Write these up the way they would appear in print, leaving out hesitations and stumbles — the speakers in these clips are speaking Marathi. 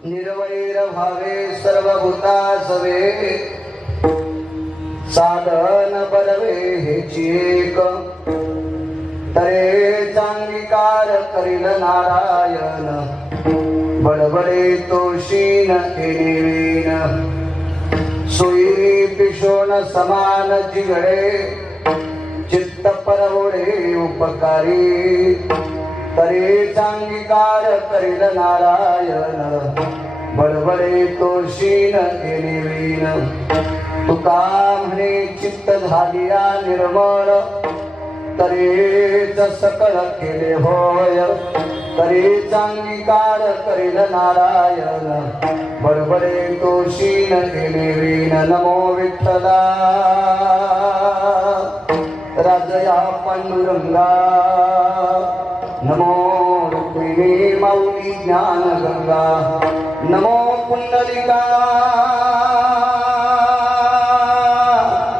निर्वैर भावे सर्वभूता सवे साधन बरवे हेची एक तरे चांगिकार करील नारायण बडबडे तोषीन एनेवीन सोयी पिशोन समान जिगडे चित्त परवडे उपकारी तरे चांगिकार करील नारायण बडबडे तोषीन एनेवीन तुका म्हणे चित्त झालिया निर्मळ तरेच सकळ केले होय तरी चांगिकार करील नारायण बडबडे तोषीन एनेवीन नमो विठ्ठला राजया पांडुरंगा नमो रुक्मिणी माऊली ज्ञान गंगा नमो पुंडलिका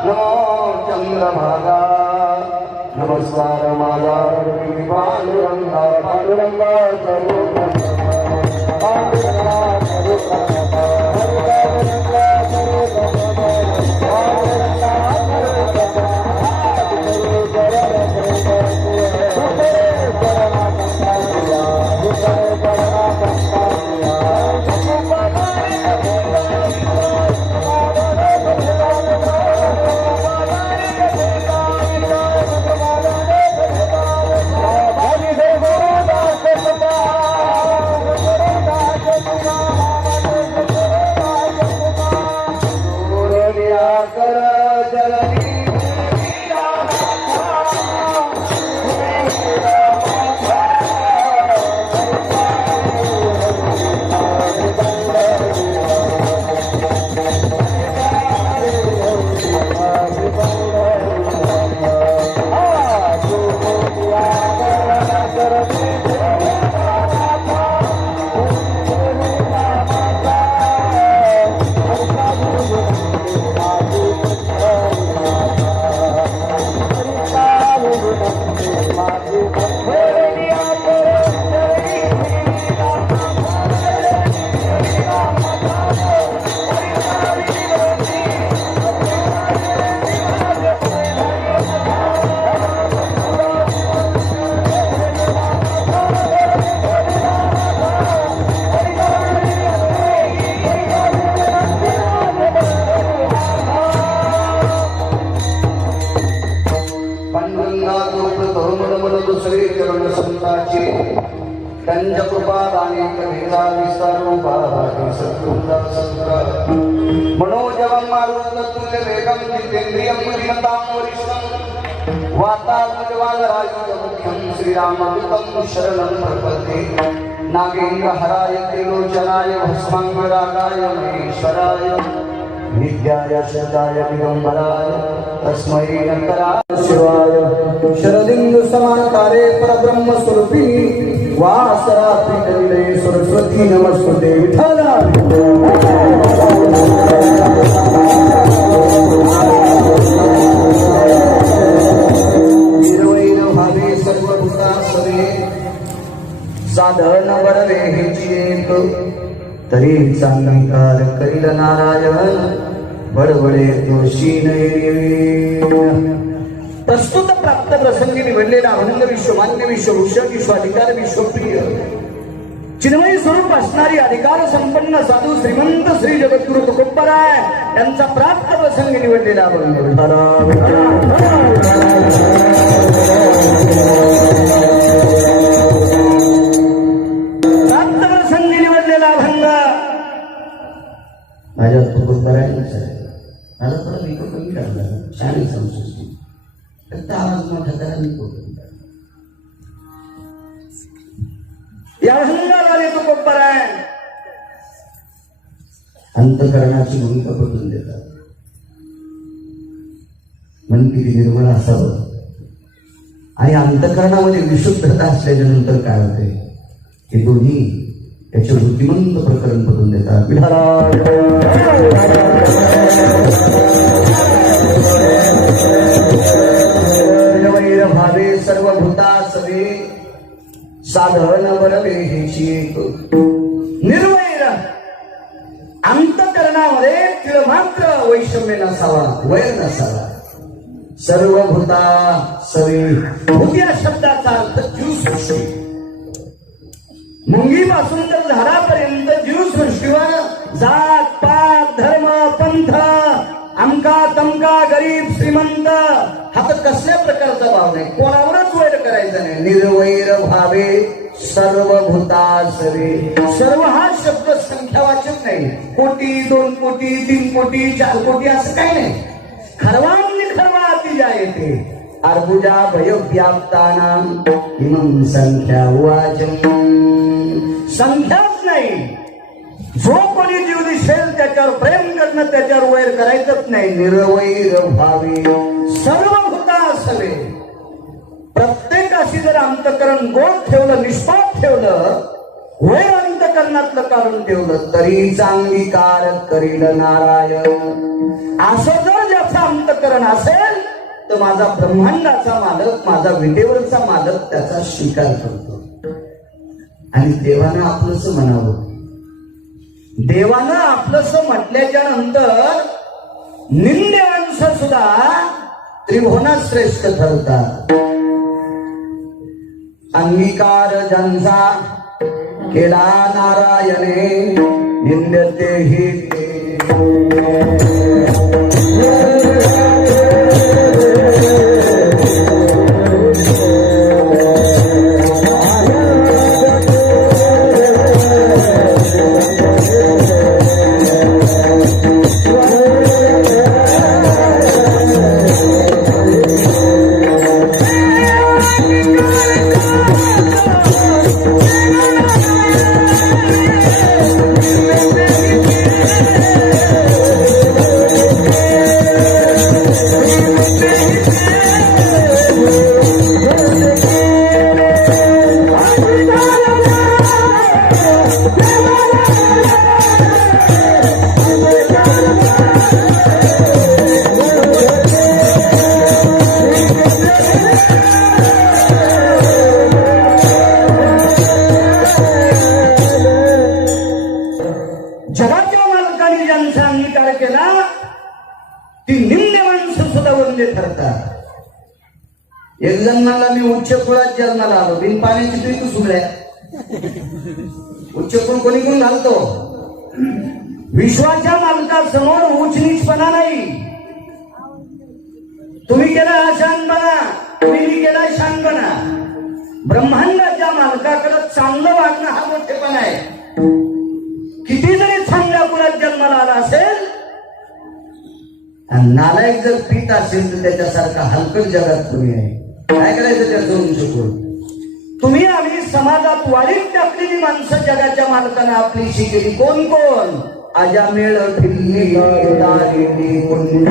नमो चंद्रभागा नमस्कार माझा पांडुरंगा पांडुरंगा दुसरे चरण संताचे त्यांच्या कृपादाने कधीचा विस्तारूपा सत्कृता संस्कार मनोजवं मारुत तुल्य वेगं जितेंद्रियं बुद्धिमतां वरिष्ठं वातावरणवादरायुधमुख्यं श्रीरामदूतं शरणं प्रपद्ये नागेन्द्रहराय त्रिलोचनाय भस्माङ्गरागाय महेश्वराय विद्याय शताय दिगंबराय तस्मै नमः शिवाय शरदिंदु समाकारे परब्रह्म स्वरूपिणी वासरात्रि कलिले सरस्वती नमस्ते विठ्ठला निर्वैर भावे सर्वभूता सवे साधन बरवे हेची एक तरी चांगिकार करील नारायण बडबडे तोषीन एनेवीन प्रस्तुत प्राप्त प्रसंगी निवडलेला अभंग विश्वमान्य विश्वभूषण विश्वाधिकार विश्वप्रिय चिन्मयी स्वरूप असणारी अधिकार संपन्न साधू श्रीमंत श्री जगद्गुरु तुकोबराय यांचा प्राप्त प्रसंगी निवडलेला अभंग प्राप्त प्रसंगी निवडलेला अभंग माझ्या तुकोबरायांचा मला परत विकत कमी टाकला शाळी संस्कृती आवाज मोठा करा या अभंगाला तुकोबराय अंतःकरणाची भूमिका पटवून देतात मन किती निर्मळ असावं आणि अंतःकरणामध्ये विशुद्धता असल्याच्या नंतर काय होते हे दोन्ही त्याचे बुद्धिमंत प्रकरण पटवून देतात भावे सर्वभूता सवे साधन बरवे हेची एक निर्वैर मात्र वैषम्य नसावा, वैर नसावा. सर्वभूता सवे. भूत या शब्दाचा अर्थ जीवसृष्टी. मुंगीपासून तर झाडापर्यंत जीवसृष्टीवर जात पात धर्म पंथ अमका तमका गरीब श्रीमंत हा तर कसल्या प्रकारचा भाव नाही. कोणावरच वैर करायचा नाही. निर्वैर भावे सर्वभूता सवे. सर्व हा शब्द संख्यावाचक नाही. कोटी 2 कोटी 3 कोटी 4 कोटी असं काही नाही. खर्वान्निखर्वा अतिजायते अर्बुजा भय व्याप्तानां इमं संख्या वाचन. संख्याच नाही. जो कोणी जीव दिसेल त्याच्यावर प्रेम करणं, त्याच्यावर वैर करायचंच नाही. निर्वैर भावे सर्वभूता सवे. प्रत्येकाशी जर अंतकरण गोड ठेवलं, निष्पाप ठेवलं, वैर अंतकरणातलं काढून ठेवलं तरी चांगली कारक करील नारायण. असं जर ज्याचं अंतकरण असेल तर माझा ब्रह्मांडाचा मालक, माझा विटेवरचा मालक त्याचा स्वीकार करतो. आणि देवानं आपलंसं म्हणावं. देवानं आपलंसं म्हटल्याच्या नंतर निंदेवंश सुद्धा त्रिभुवनात श्रेष्ठ ठरतात. अंगीकार ज्यांचा केला नारायणे निंदते हि जगाच्या मालकाने ज्यांचा अंगीकार केला ती निम्न माणसं सुद्धा वंदे ठरतात. एक जन्माला मी उच्च कुळात जन्माला आलो. बिन पाण्याची तुई तू सुगड्या. उच्च कुळ कोणी कोण घालतो. विश्वाच्या मालकासमोर उच्च नीचपणा नाही. तुम्ही केला हा शानपणा, तुम्ही केला शानपणा. ब्रह्मांडाच्या मालकाकडे चांगलं वागणं हा मोठेपणा आहे. किती जरी चांगल्या कुळात जन्माला आला असेल आणि नालायक जर पीत असेल तर त्याच्यासारखा हलकट जगात कोणी आहे. काय करायचं त्याचं उंच कुळ. तुम्ही आम्ही समाजात वाढीत टाकलेली माणसं जगाच्या मालकानं आपलीशी केली. कोण कोण. अजामेळ फिल्ली दारिणी कुंडी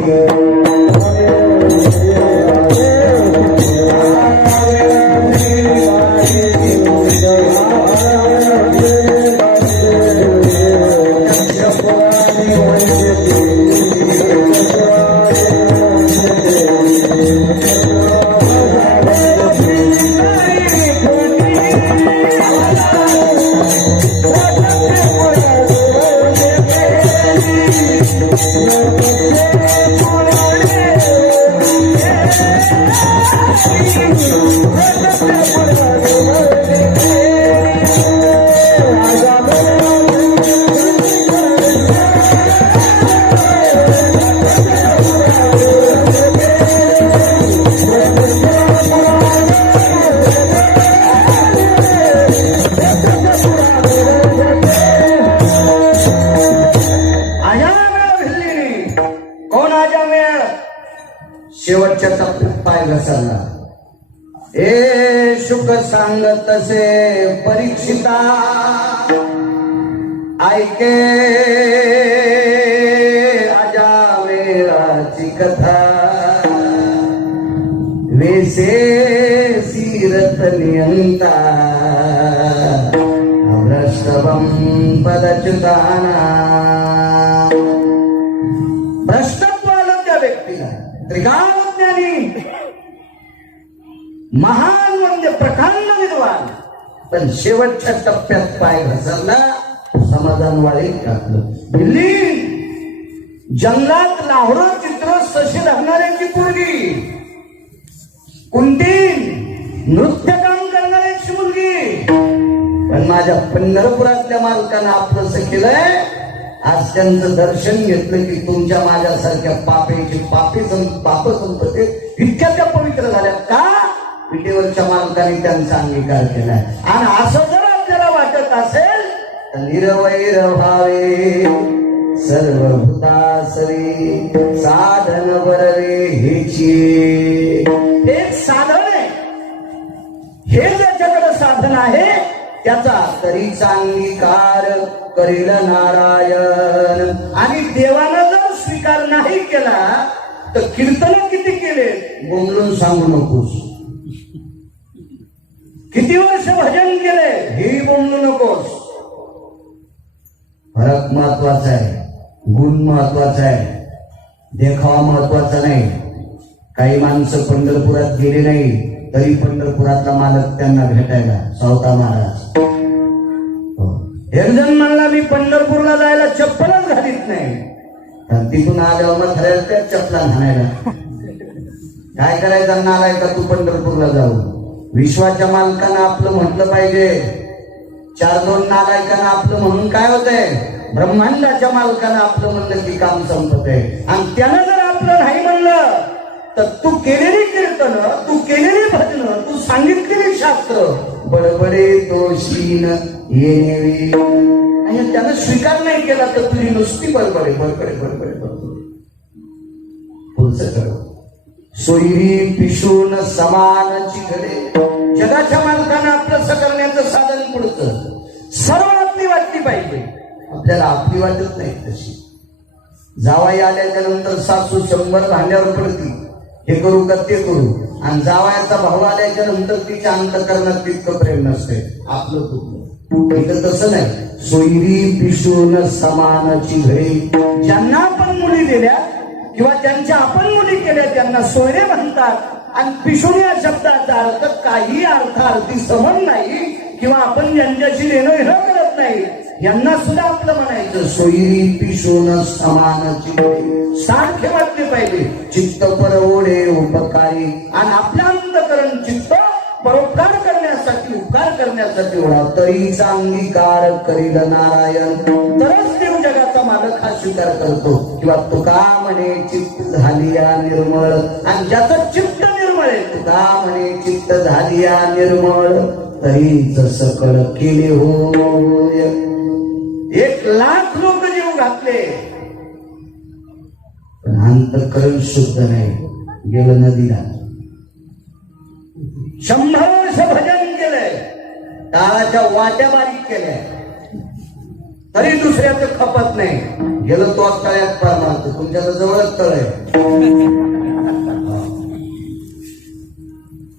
शेवटच्या टप्प्यात पाय घसरला. ए शुक सांगत तसे परीक्षिता ऐके अजामेळाची कथा वेसे सीरत नियंता भ्रष्टवम पदच्युताना. भ्रष्टत्व आलं त्या व्यक्तीला. त्रिकालज्ञानी महान म्हणजे प्रकांड विद्वान, पण शेवटच्या टप्प्यात पाय घसरला. समाधान वाढीत टाकलं. दिल्ली जंगलात लाहोर चित्र सशी धरणाऱ्याची पोरगी, कुंटीन नृत्य काम करणाऱ्याची मुलगी, पण माझ्या पंढरपुरातल्या मालकानं आपलंसं केलंय. आज त्यांचं दर्शन घेतलं की तुमच्या माझ्यासारख्या पाप संपते इतक्या त्या पवित्र झाल्या का? विटेवरच्या मालकाने त्यांचा अंगीकार केलाय. आणि असं जर आपल्याला वाटत असेल तर निरवैर भावे सर्वभूतासरी साधन बरवे हेची. एक साधन आहे, हे ज्याच्याकडे साधन आहे त्याचा तरीचा अंगीकार करील नारायण. आणि देवानं जर स्वीकार नाही केला तर कीर्तन किती केले बोंबलून सांगू नकोस. किती वर्ष भजन केले हे बोंबलू नकोस. फरक महत्वाचा आहे, गुण महत्वाचा आहे, देखावा महत्वाचा नाही. काही माणसं पंढरपुरात गेले नाही तरी पंढरपुरातला मालक त्यांना भेटायला सावता महाराज. एक जण म्हणला मी पंढरपूरला जायला चप्पलच घालीत नाही, तर तिथून आल्यावर मग ठरायला त्याच चप्पला घालायला काय करायचं. नालाय का तू पंढरपूरला जाऊ. विश्वाच्या मालकानं आपलं म्हटलं पाहिजे. 4-2 नालायकानं आपलं म्हणून काय होतंय, ब्रह्मांडाच्या मालकानं आपलं म्हणलं की काम संपत आहे. आणि त्यानं जर आपलं नाही म्हणलं तर तू केलेली कीर्तन, तू केलेली भजन, तू सांगितलेली शास्त्र बडबडे दोषीन येणे. आणि त्यानं स्वीकार नाही केला तर तुझी नुसती बडबडे बडबडे बडबडे बडबडे. पुढचं कर सोयरी पिशून समानाची घडे. जगाच्या मालकानं आपलं करण्याचं साधन पुढचं. सर्व आपली वाटली पाहिजे, आपल्याला आपली वाटत नाही तशी. जावाई आल्याच्या नंतर सासू 100 भांड्यावर पडती, हे करू का ते करू. आणि जावयाचा भाऊ आल्याच्या नंतर तिच्या अंतकरणात तितकं प्रेम नसते. आपलं कुठलं इथं तसं नाही. सोयरी पिशून समानाची घडे. ज्यांना आपण मुली दिल्या किंवा ज्यांच्या आपण मुली केल्या त्यांना सोयरे म्हणतात. आणि पिशून या शब्दाचा अर्थ काही अर्थार्थी समज नाही किंवा आपण ज्यांच्याशी लेणं घेणं करत नाही यांना सुद्धा आपलं म्हणायचं सोयरी पिशून समानाची घडे. सारखे वाटले पाहिजे. चित्त परवडे उपकारी. आणि आपलं अंतकरण चित्त परोपकार करण्यासाठी उपकार करण्यासाठी होणार. तरीचा अंगीकार करील नारायण. तरच देव जगाचा मालक हा स्वीकार करतो. किंवा तुका म्हणे चित्त झाली या निर्मळ. आणि ज्याचं चित्त निर्मळ आहे, तुका म्हणे चित्त झाली या निर्मळ तरीच सकळ केले होय. 1,00,000 लोक जीव घातले पण अंतकरण शुद्ध नाही. गेलं नदीला. 100 वर्ष भजन केलंय, टाळाच्या वाट्या बारीक केल्या तरी दुसऱ्याचं खपत नाही. गेलं तो तळ्यात पार मारतो. तुमच्या जवळच तळ आहे.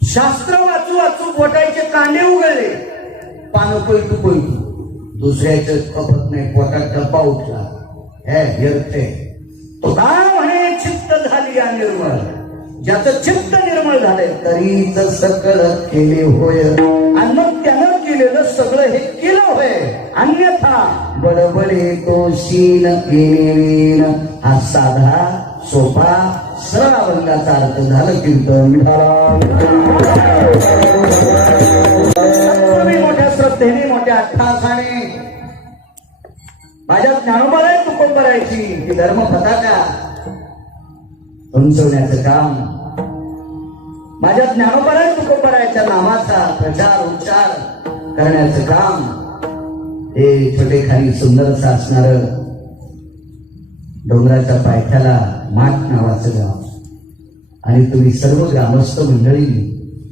शास्त्र वाचू वाचू बोटायचे कांडे उघडले, पानं पलटू पलटू. दुसऱ्याचं खपत नाही. पोटात टप्पा उठला, हे व्यर्थ. तो का म्हणे चित्त झाली या निर्मळ. ज्याचं चित्त निर्मळ झालंय तरीच सकळ केले होय. आणि मग त्यानं केलेलं सगळं हे केलं होय. अन्यथा बडबडे तो शीन येणे. हा साधा सोपा सरळ अभंगाचा अर्थ झालं कीर्तन. मोठ्या श्रद्धेने मोठ्या अट्टहासाने माझ्या ज्ञानोबाला तुकोब करायची की धर्म पताका उंचवण्याचं काम. माझ्या ज्ञानोबाला तुकोब करायच्या नामाचा प्रचार उच्चार करण्याचं काम. हे छोटे खाली सुंदरच असणार डोंगराच्या पायथ्याला माठ नावाचं गाव. आणि तुम्ही सर्व ग्रामस्थ मंडळी,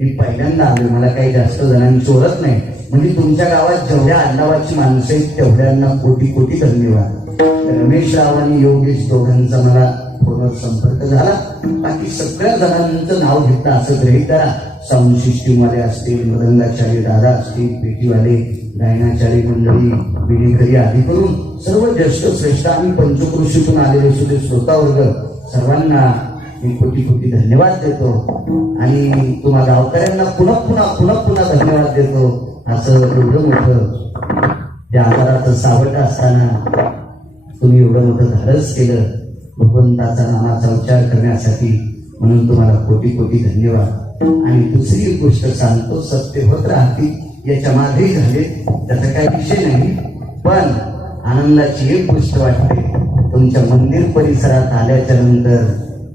मी पहिल्यांदा आलो, मला काही जास्त जणांची ओळख नाही. म्हणजे तुमच्या गावात जेवढ्या आडनावाची माणसं आहेत तेवढ्यांना कोटी कोटी धन्यवाद. रमेश राव आणि योगेश दोघांचा मला फोनवर संपर्क झाला. बाकी सगळ्या जणांचं नाव घेतलं असं गृहीत करा. साऊंड सिस्टीमवाले असतील, मृदंगाचार्य दादा असतील, पेटीवाले, गायनाचार्य मंडळी, विणेकरी आदी करून सर्व ज्येष्ठ श्रेष्ठ आणि पंचकृषीतून आलेले सुद्धा श्रोतावर्ग सर्वांना मी कोटी कोटी धन्यवाद देतो. आणि तुम्हा गावकऱ्यांना पुन्हा पुन्हा पुन्हा पुन्हा धन्यवाद देतो. असं एवढं मोठं त्या आजाराचं सावट असताना तुम्ही एवढं मोठं धाडस केलं. भगवंताचा नामाचा उच्चार करण्यासाठी, म्हणून तुम्हाला कोटी कोटी धन्यवाद. आणि दुसरी गोष्ट सांगतो, सत्य होत राहतील याच्या मागे झाले त्याचा काही विषय नाही, पण आनंदाची एक गोष्ट वाटते, तुमच्या मंदिर परिसरात आल्याच्या नंतर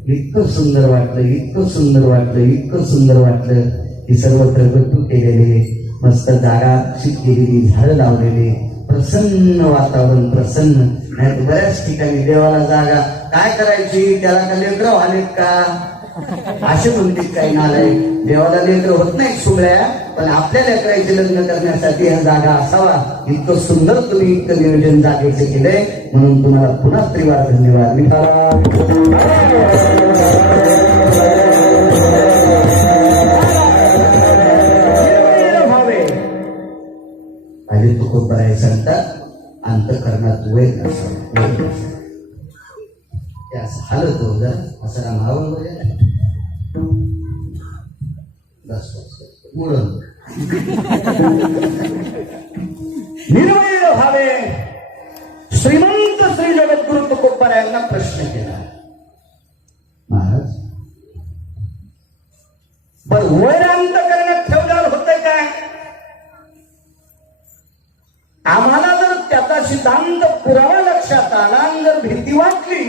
इतकं सुंदर वाटलं, इतकं सुंदर वाटलं, इतकं सुंदर वाटलं की सर्वत्र गट्टू केलेले, मस्त जागा केलेली, झाडं लावलेले, प्रसन्न वातावरण, प्रसन्न. नाही बऱ्याच ठिकाणी देवाला जागा काय करायची, त्याला का लेकरं व्हालेत का असे म्हणतात काही नालायक. देवाला लेकरं होत नाही सुगळ्या, पण आपल्या लेकरांचे लग्न करण्यासाठी हा जागा असावा. इतकं सुंदर तुम्ही इतकं नियोजन जागेचे केलंय, म्हणून तुम्हाला पुन्हा त्रिवार धन्यवाद. तो खूप बराय सांगतात, अंतःकरणात वैर नसावं, असं हालत हो जरा असं रामावं वगैरे मुळं निर्वैर व्हावे. श्रीमंत श्री जगद्गुरु तुकोबा यांना प्रश्न केला, महाराज पण वैर अंतःकरणात ठेवल्यावर होतंय काय? आम्हाला जर त्याचा सिद्धांत पुरावा लक्षात आला आणि जर भीती वाटली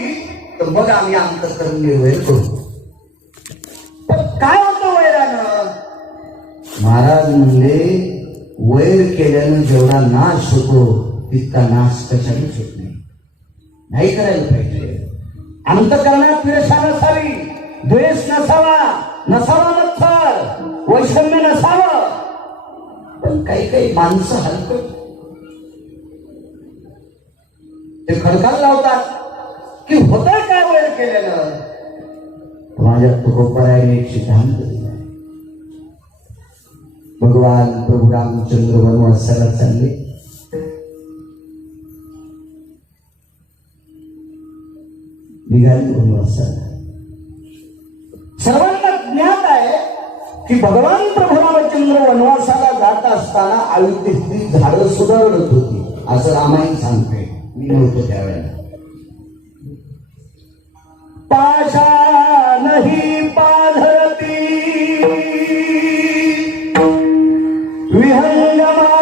तर मग आम्ही अंतःकरण निर्वैर करू. पण काय होतं वैरानं? महाराज म्हणले, वैर केल्यानं जेवढा नाश होतो तितका नाश कशानेच होत नाही. नाही करायला पाहिजे. अंतःकरणात ईर्ष्या नसावी, द्वेष नसावा, नसावा मत्सर, वैषम्य नसावं. पण काही काही माणसं हलकट ते खडकाला लावतात की होतंय काय वैर केलेलं. माझ्या तुकोबारायने एक सिद्धांत दिला. भगवान प्रभू रामचंद्र वनवासाला चालले. निघाले वनवासाला. सर्वांना ज्ञात आहे की भगवान प्रभू रामचंद्र वनवासाला जात असताना आयुष्यातली झाडं सुधारत होती, असं रामायण सांगते. मी नव्हतो त्यावेळेला. पाषाण ही पाधरती विहंगमा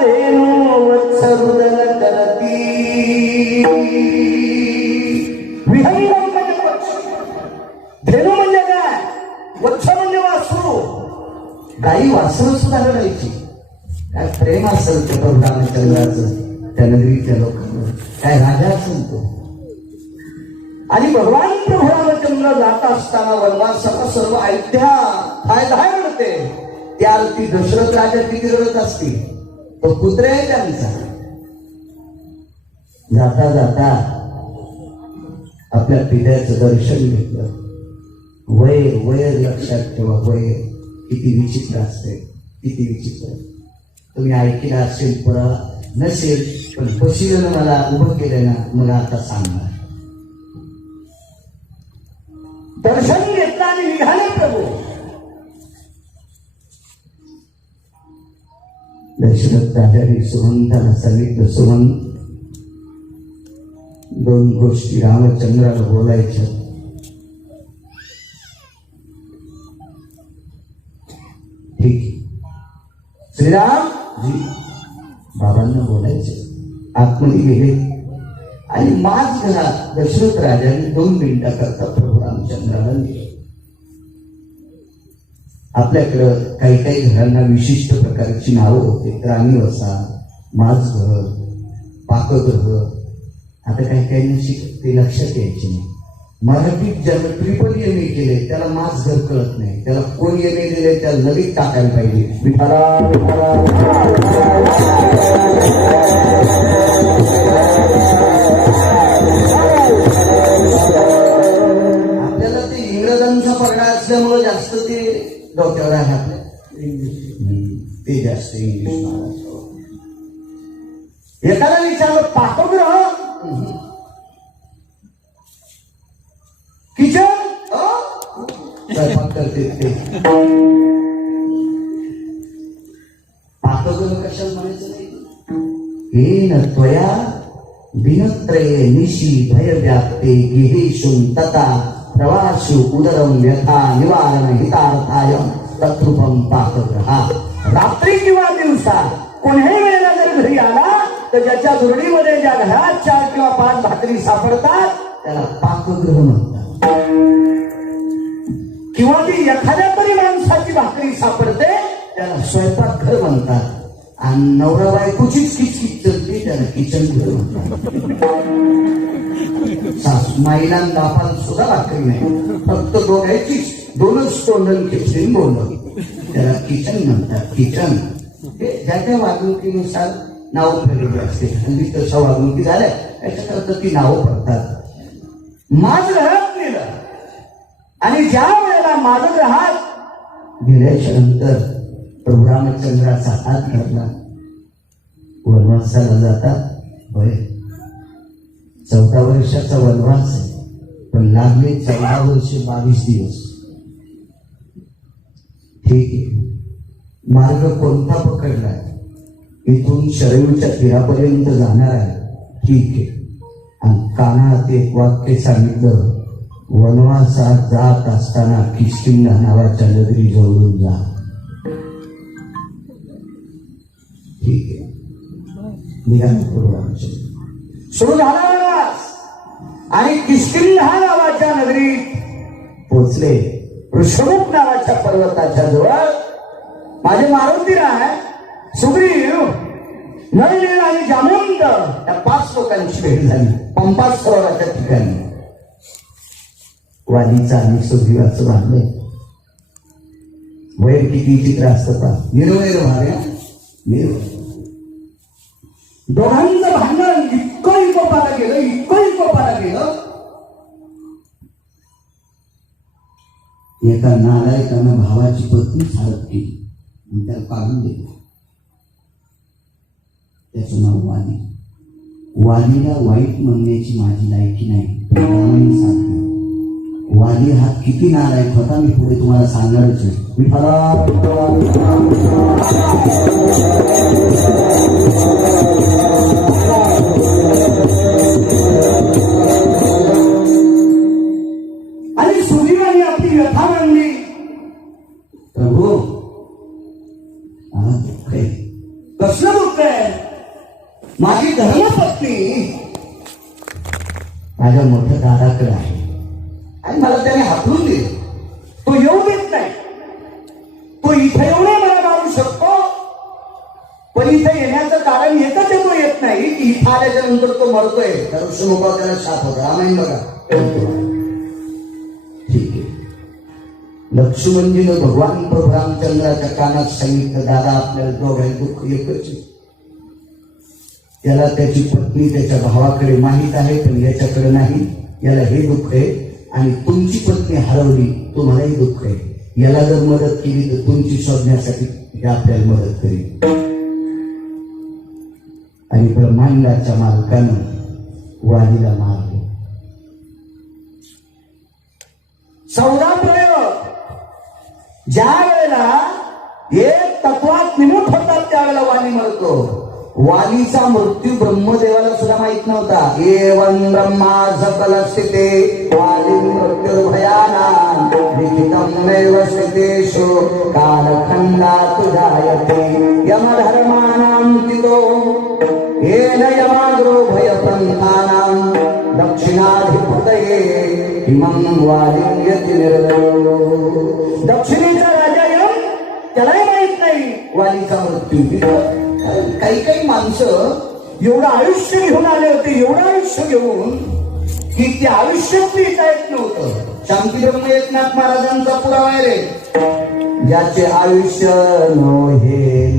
धेनू वत्सरुदन करती. विहंगम म्हणजे पक्षी, धेनू म्हणजे काय, वत्स म्हणजे वासरू. गाई वासरू सुद्धा रडायची. काय प्रेम असेल त्या प्रभू रामचंद्राचं त्या नगरीच्या लोकांवर, काय राजा असेल तो. आणि भगवान प्रभू रामचंद्र जात असताना वनवासाला सर्व अयोध्या फायदा रडते. त्या ती दशरथ राजा किती रडत असतील, तो पुत्र आहे त्यांचा. जाता जाता आपल्या पित्याचं दर्शन घेतलं. वैर वैर लक्षात ठेवा, वैर किती विचित्र असते, किती विचित्र. तुम्ही ऐकलं असेल, पुरा नसेल, पण बशीनं मला उभं केलं ना, मला आता सांगणार. दर्शन घेतलं आणि निघाले प्रभू. दशरथ राजाने सुमंताला सांगितलं, सुमंत, दोन गोष्टी रामचंद्राला बोलायच्या. ठीक, श्रीराम जी बाबांना बोलायचं. आतमध्ये गेले आणि माझ घरात दशरथ राजाने 2 मिनिटाकरता प्रभू रामचंद्राला दिले. आपल्याकडं काही काही घरांना विशिष्ट प्रकारची नावं होते. राणी वसा, माझ घर, पाकगृह. आता काही काही ते लक्षात यायचे नाही. मराठीत ज्याला ट्रिपल एम ए केले त्याला माझ घर कळत नाही. त्याला कोण एम ए दिले त्याला नवीन टाकायला पाहिजे. विठाला आपल्याला ते इंग्रजांचा पगडा असल्यामुळे जास्त ते डोक्यावर आहे आपल्या. ते जास्त इंग्लिश महाराष्ट्र. एखादा विचारलं पाकगृह, किचन, स्वयंपाक करते ते. पाकगृह कशाला म्हणायचं नाही. हे न त्वया दिनत्रये निशी भय व्याप्ते गेहेषु तथा प्रवासु उदरम व्यथा निवारण हितार्थाय तत्रूपम पाकग्रहा. रात्री किंवा दिवसा कोणीही वेळेला जर घरी आला तर ज्याच्या दुर्डीमध्ये ज्या घरात 4 किंवा 5 भाकरी सापडतात त्याला पाकगृह म्हणतात. किंवा ती एखाद्या तरी माणसाची भाकरी सापडते त्याला स्वयंपाकघर म्हणतात. आणि नवरा बायकोचीच किचकिच चलते त्याला किचन घर म्हणतात. सासू माईला बापाला सुद्धा भाकरी नाही, फक्त दोघांचीच 2च तोंडन खिचडी बोलणं त्याला किचन म्हणतात. किचन हे ज्या त्या वागणुकीनुसार नाव ठरलेली असते. हल्ली तशा वागणुकी झाल्या त्याच्याकरता ती नावं पडतात. माझ घरात नेलं आणि ज्या वेळेला माझ घरात गेल्याच्या नंतर प्रभू रामचंद्राचा हात धरला. वनवासाला जातात होय, 14 वर्षाचा वनवास आहे, पण लागले 14 वर्ष 22 दिवस. ठीक आहे, मार्ग कोणता पकडलाय? इथून शरयूच्या तीरापर्यंत जाणार आहे. ठीक आहे. आणि कानात एक वाक्य सांगितलं, वनवासात जात असताना किष्किंधा नावाच्या नगरी जवळून जा. ठीक आहे, निघाले सुरू झाला वनवास आणि किष्किंधा नावाच्या नगरीत पोचले. ऋषमुख नावाच्या पर्वताच्या जवळ माझे मारुतीराय, सुग्रीव, नळनील आणि जामवंत या 5 लोकांची भेट झाली पंपा सरोवराच्या ठिकाणी. वालीचं आणि सुग्रीवाचं बांधलंय. वैर किती चित्र असतं पा, निर्वैर भार्या निर्वैर. दोघांचं भांडण इतकं इकोपाला गेलं. एका नालायकानं भावाची पत्नी हडप केली आणि त्याला काढून दिलं. त्याचं नाव वाली. वालीला वाईट म्हणण्याची माझी लायकी नाही. वाली हा किती नालायक होता मी पुढे तुम्हाला सांगणारच आहे. आणि सुग्रीवाने आपली व्यथा मांडली. प्रभू दुःख आहे. कसलं दुःख आहे? माझी धर्मपत्नी माझ्या मोठ्या दादाकडे आहे आणि मला त्याने हाकलून दिलं. तो येऊ देत नाही. तो इथे येऊन मला मारू शकतो, पण इथे येण्याचं कारण एकच आहे, तो येत नाही की इथं आल्याच्या नंतर तो मरतोय. तर ऋषमुखा त्याला शाप होता. रामायण बघा. ठीक आहे. लक्ष्मणजीनं भगवान प्रभू रामचंद्राच्या कानात सांगितलं, दादा आपल्याला दोघांनी दुःख एकच आहे. त्याला त्याची पत्नी त्याच्या भावाकडे माहीत आहे पण याच्याकडे नाही. याला हे दुःख आहे. आणि तुमची पत्नी हरवली, तुम्हालाही दुःख आहे. याला जर मदत केली तर तुमची शोधण्यासाठी हे आपल्याला मदत करेल. आणि ब्रह्मांडाच्या मालकानं वालीला मारले. 14 प्रयोग ज्या वेळेला एक तत्वात निमूट होतात त्यावेळेला वाली मरतो. वालीचा मृत्यू ब्रह्मदेवाला सुद्धा माहित नव्हता. एवं ब्रह्मा सकल स्थिते वाली मृत्यू भयाना लिखितं नैव स्थितेषु कालखंडात् जायते यमधर्माणां तितो येन यमाग्रो भयपन्थानां दक्षिणाधिपतये इमं वालिं यति निर्दयो. दक्षिणेचा राजा यम त्यालाही माहित नाही वालीचा मृत्यू. काही माणसं एवढं आयुष्य घेऊन आले होते, एवढं आयुष्य घेऊन की ते आयुष्यात लिहिता येत नव्हतं. शांतीब्रह्म एकनाथ महाराजांचा पुरावा आहे रे. ज्याचे आयुष्य नोहे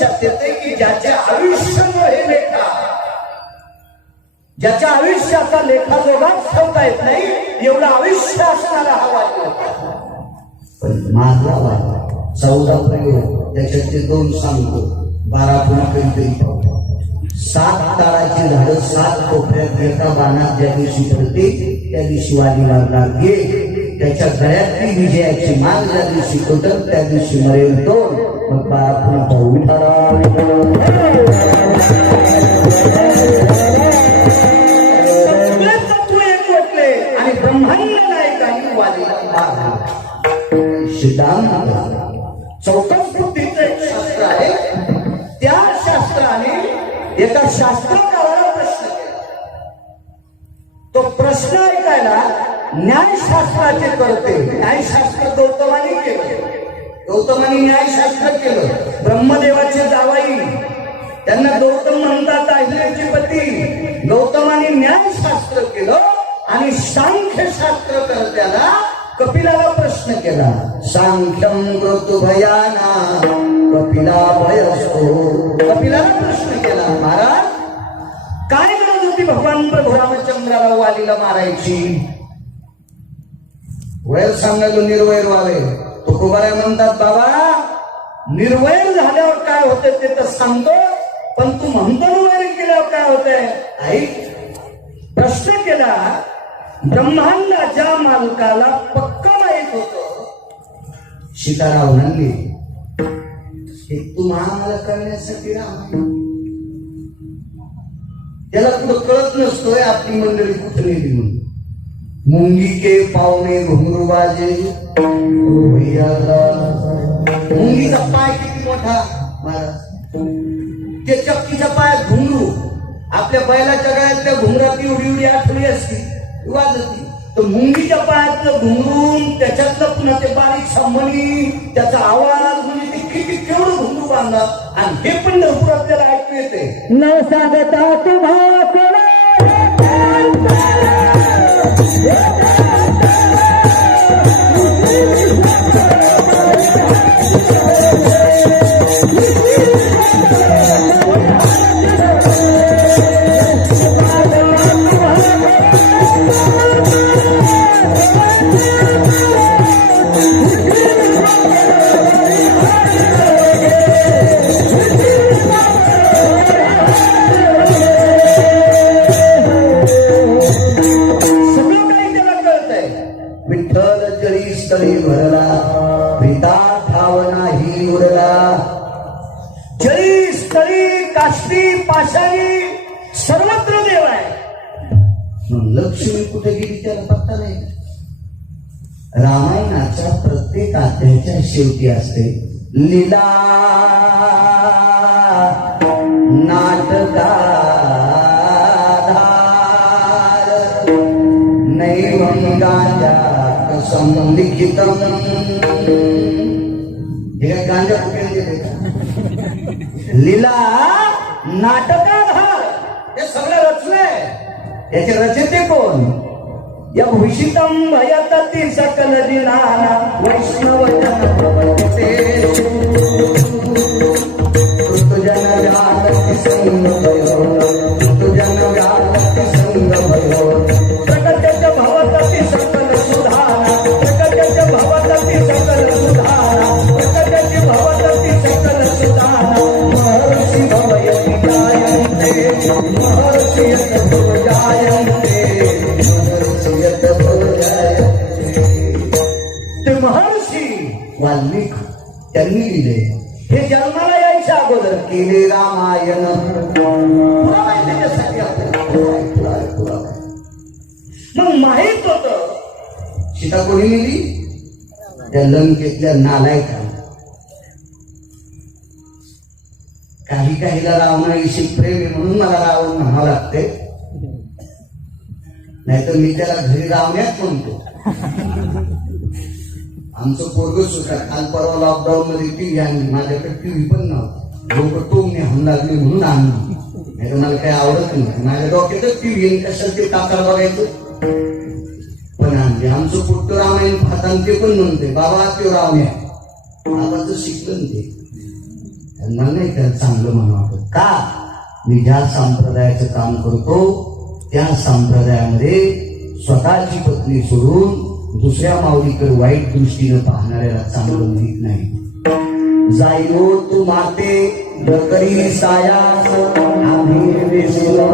लक्षात येते की ज्याच्या आयुष्यामुळे हे लेखा, ज्याच्या आयुष्याचा लेखाजोगाच ठेवता येत नाही एवढं आयुष्य असणारा हा वाली होता. पण माझा वाला 14 प्रयोग त्याच्यातले 2 सांगतो, 12 पुन्हा कधीतरी पाहतो. 7 ताराची झाडं 7 कोपऱ्यात एका बाणात ज्या दिवशी पडते त्या दिवशी वाली मारला घे. त्याच्या गळ्यातली विजयाची माग ज्या दिवशी तुटत त्या दिवशी मरेल 2. मग 12 पुन्हा पाहू. सगळे तत्व एक वाटले आणि ब्रह्मांड नायकांनी वालीला मारला. सिद्धांत चौकस बुद्धीचं एक शास्त्र आहे. त्या शास्त्राने एका शास्त्रकाराला प्रश्न केला. तो प्रश्न ऐकायला न्यायशास्त्राचे करते. न्यायशास्त्र गौतमाने केलं. गौतमाने न्यायशास्त्र केलं. ब्रह्मदेवाचे जावाई त्यांना गौतम म्हणतात, अहिल्याचे पती. गौतमाने न्यायशास्त्र केलं आणि सांख्यशास्त्र करत्याला कपिलाला प्रश्न केला. सांख्यम ऋतुभयाना कपिला भयस्तो. कपिलाला प्रश्न केला, महाराज काय गरज होती भगवान प्रभू रामचंद्राला वालीला मारायची? वैर सांगायला निर्वैर व्हावे. तुकोबाराय म्हणतात, बाबा निर्वैर झाल्यावर काय होते ते तर सांगतो, पण तू म्हणतो वैर केल्यावर काय होतंय? आई प्रश्न केला. ब्रह्मांडाच्या मालकाला पक्क माहित होत सीतारामांनी हे तुम्हाला करण्यासाठी राम. त्याला कुठं कळत नसतोय आपली मंडळी कुठं नेली म्हणून. मुंगी के पावणे घुंगरू बाजे. मुंगीचा पाय किती मोठा महाराज. ते चक्कीच्या पायात घुंगरू. आपल्या बैलाच्या गळ्यातल्या घुंगरात एवढी आठवडी असती वाजती. तर मुंगीच्या पायातलं घुंगरून त्याच्यातलं पुन्हा ते बारीक संबंधी त्याचा आवाज म्हणजे ते किती केवढं घुंगरू बांधला. आणि हे पण भरपूर आपल्याला ऐकू येते. न सांगता तुम्हाला पाशाणी सर्वत्र देव आहे. लक्ष्मी कुठे गेली त्याला पत्ता नाही. रामायणाच्या प्रत्येक अध्यायाच्या शेवटी असते लीला नाटकाधार नैवं गांजा संलिखितम. हे गांजा कुठे गेले? लीला नाटकाधार हे सगळं रचलंय. याचे रचते कोण? या भूषितम भयतती सकल दिनाना वैष्णव जन प्रवर्तते. ऋतुजन व्यालती संग भयो. ऋतुजन व्यालती संग भयो. प्रकटच भवतती सकल सुधाना. प्रकटच भवतती सकल सुधाना. प्रकटच भवतती सकल सुधाना. महर्षि भवयति जायन्ते. महर्षि यत जायन्ते. ते महर्षी वाल्मिक त्यांनी लिहिले. हे जन्माला यायच्या अगोदर केले रामायण. मग माहित होत सीता कोणी लिहिली? त्या लंकेतल्या नालायकांना. काही काहीला रावणाविषयी प्रेम आहे म्हणून मला रावण म्हणावं लागते, नाहीतर मी त्याला घरी रावण्यात म्हणतो. आमचं पोरग सुद्धा काल परवा लॉकडाऊन मध्ये टीव्ही आणली. माझ्याकडे टीव्ही पण नव्हता. लोक टोमने होऊन लागले म्हणून आणली. नाही तर मला काही आवडत नाही. माझ्या डोक्यातच टीव्ही येईल कशाला ते काकार बघायचं. पण आणली. आमचं पुट्ट रामायण पाहताना ते पण म्हणते बाबा ते रावण्या. आवाज शिकलं ते मला नाही त्याला चांगलं म्हणून वाटत. का? मी ज्या संप्रदायाचं काम करतो त्या संप्रदायामध्ये स्वतःची पत्नी सोडून दुसऱ्या माऊलीकडे वाईट दृष्टीनं पाहणाऱ्याला चांगलं माहित नाही. जाईनो तू माते डकरी सायास आम्ही वेसलो.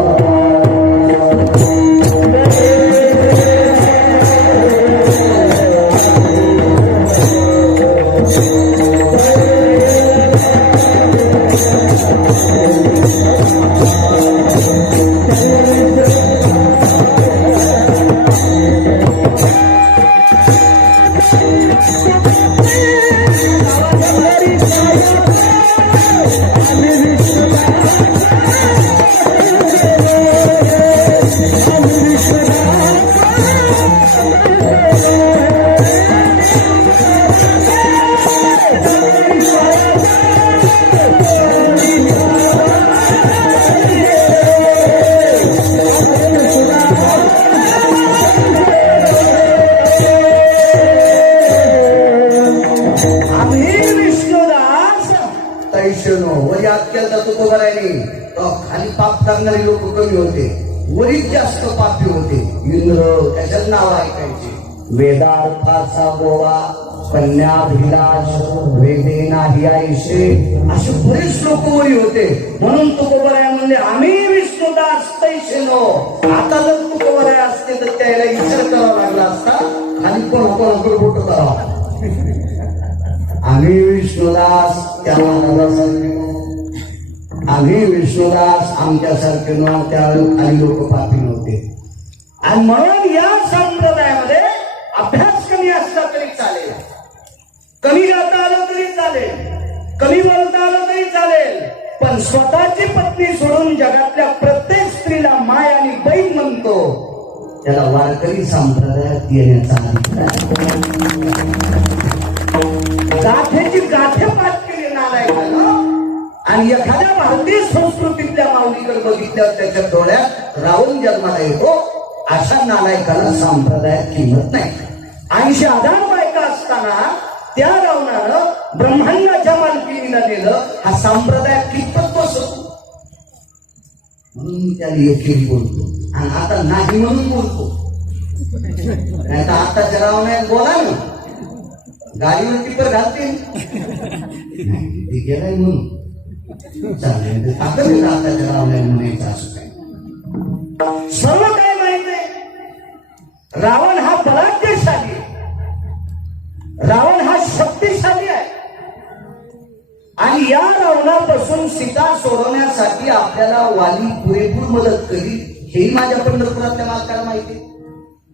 खाली पाप करणारे लोक कमी होते, वरीच जास्त पापी होते. इंद्र त्याच्यात नाव ऐकायचे. वेदार्थाचा गोवा कन्याभिलाष वेदे नाही आईशे असे बरेच लोक वरी होते. म्हणून तुकोबराय म्हणले आम्ही विष्णुदास तैसे नो. आता जर तुकोबराय असते तर त्याला विचार करावा लागला असता खाली कोणाकडे बोट करावा. आम्ही विष्णुदास त्या महाराजासारखे, आम्ही विष्णुदास आमच्यासारखे न. त्यावेळी काही लोक पापी नव्हते. आणि म्हणून या संप्रदायामध्ये अभ्यास कमी असला तरी चालेल, कमी गाता आलं तरी चालेल, कमी बोलता आलं तरी चालेल, पण स्वतःची पत्नी सोडून जगातल्या प्रत्येक स्त्रीला माय आणि बहीण म्हणतो त्याला वारकरी संप्रदायात येण्याचा अधिकार. गाथेची गाथे पाठ केली नालायकानं. आणि एखाद्या भारतीय संस्कृतीतल्या माऊलीकडे बघितल्यावर त्याच्या डोळ्यात रावण जन्माला येतो. अशा नालायकाला संप्रदायात किंमत नाही. 80,000 बायका असताना त्या रावणानं ब्रह्मांडाच्या मालकीला दिलं. हा संप्रदाय कितपत बसतो म्हणून मी त्याला एकेरी बोलतो. आणि आता नाही म्हणून बोलतो. नाही तर आताच्या रावणात बोला ना, गाडीवर टिपर घालतील ते गेलाय म्हणून चालेल. आताच्या रावणाला म्हणायचं असं काय. सर्व काय माहित आहे. रावण हा बलाढ्यशाली आहे, रावण हा शक्तिशाली आहे. आणि या रावणापासून सीता सोडवण्यासाठी आपल्याला वाली पुरेपूर मदत केली हेही माझ्या पंढरपुरातल्या मालकाला माहिती आहे.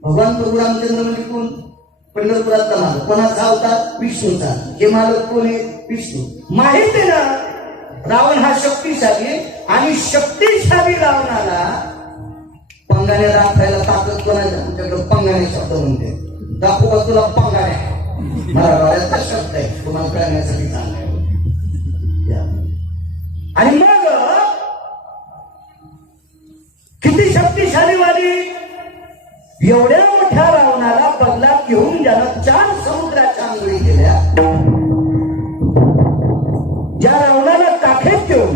भगवान प्रभू रामचंद्र म्हणजे कोण? पंढरपुरातला मालक. कोणाचा अवतार? विष्णूचा. हे मालक कोण आहे? विष्णू. माहिती आहे ना रावण हा शक्तिशाली. आणि शक्तिशाली रावणाला पंगाने दाखवायला ताकद कोणाच्या? आमच्याकडे पंगाने शब्द म्हणते. दाखवू का तुला पंगाने? मराठवाड्याचा शब्द आहे, तुम्हाला कळण्यासाठी चांगला आहे. आणि मग किती शक्तिशाली वाली. एवढ्या मोठ्या रावणाला बदला घेऊन ज्याला 4 समुद्राच्या आंघोळी केल्या, ज्या रावणाला काखेत घेऊन,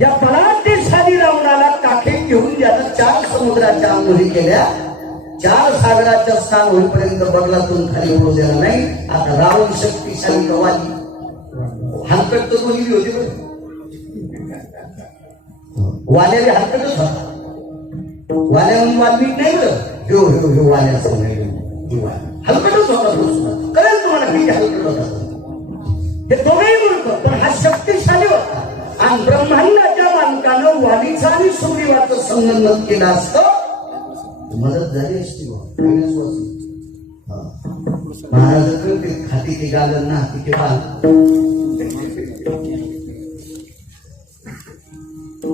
या बलाढ्यशाली रावणाला काखेत घेऊन ज्यानं 4 समुद्राच्या आंघोळी केल्या, 4 सागराच्या स्थान होईपर्यंत बदलातून खाली होऊ द्यायला नाही. आता रावण शक्तिशाली कवाली हलकट तर दोन्ही होती बरं. वाल्याला हलकटच होता. वाल्या म्हणून वाल्मिक नाही बरं. ह्यो ह्यो ह्यो वाल्याचं नाही, हलकटच होता. कळेल तुम्हाला किती हलकट होता. हे दोघेही म्हणतो. पण हा शक्तिशाली होता. आणि ब्रह्मांडाच्या मालकानं वालीचा आणि सुग्रीवाचं संगनमत केलं असतं, मदत झाली असती. महाराजांकडे ते खाती ते गालन ना तिथे बाल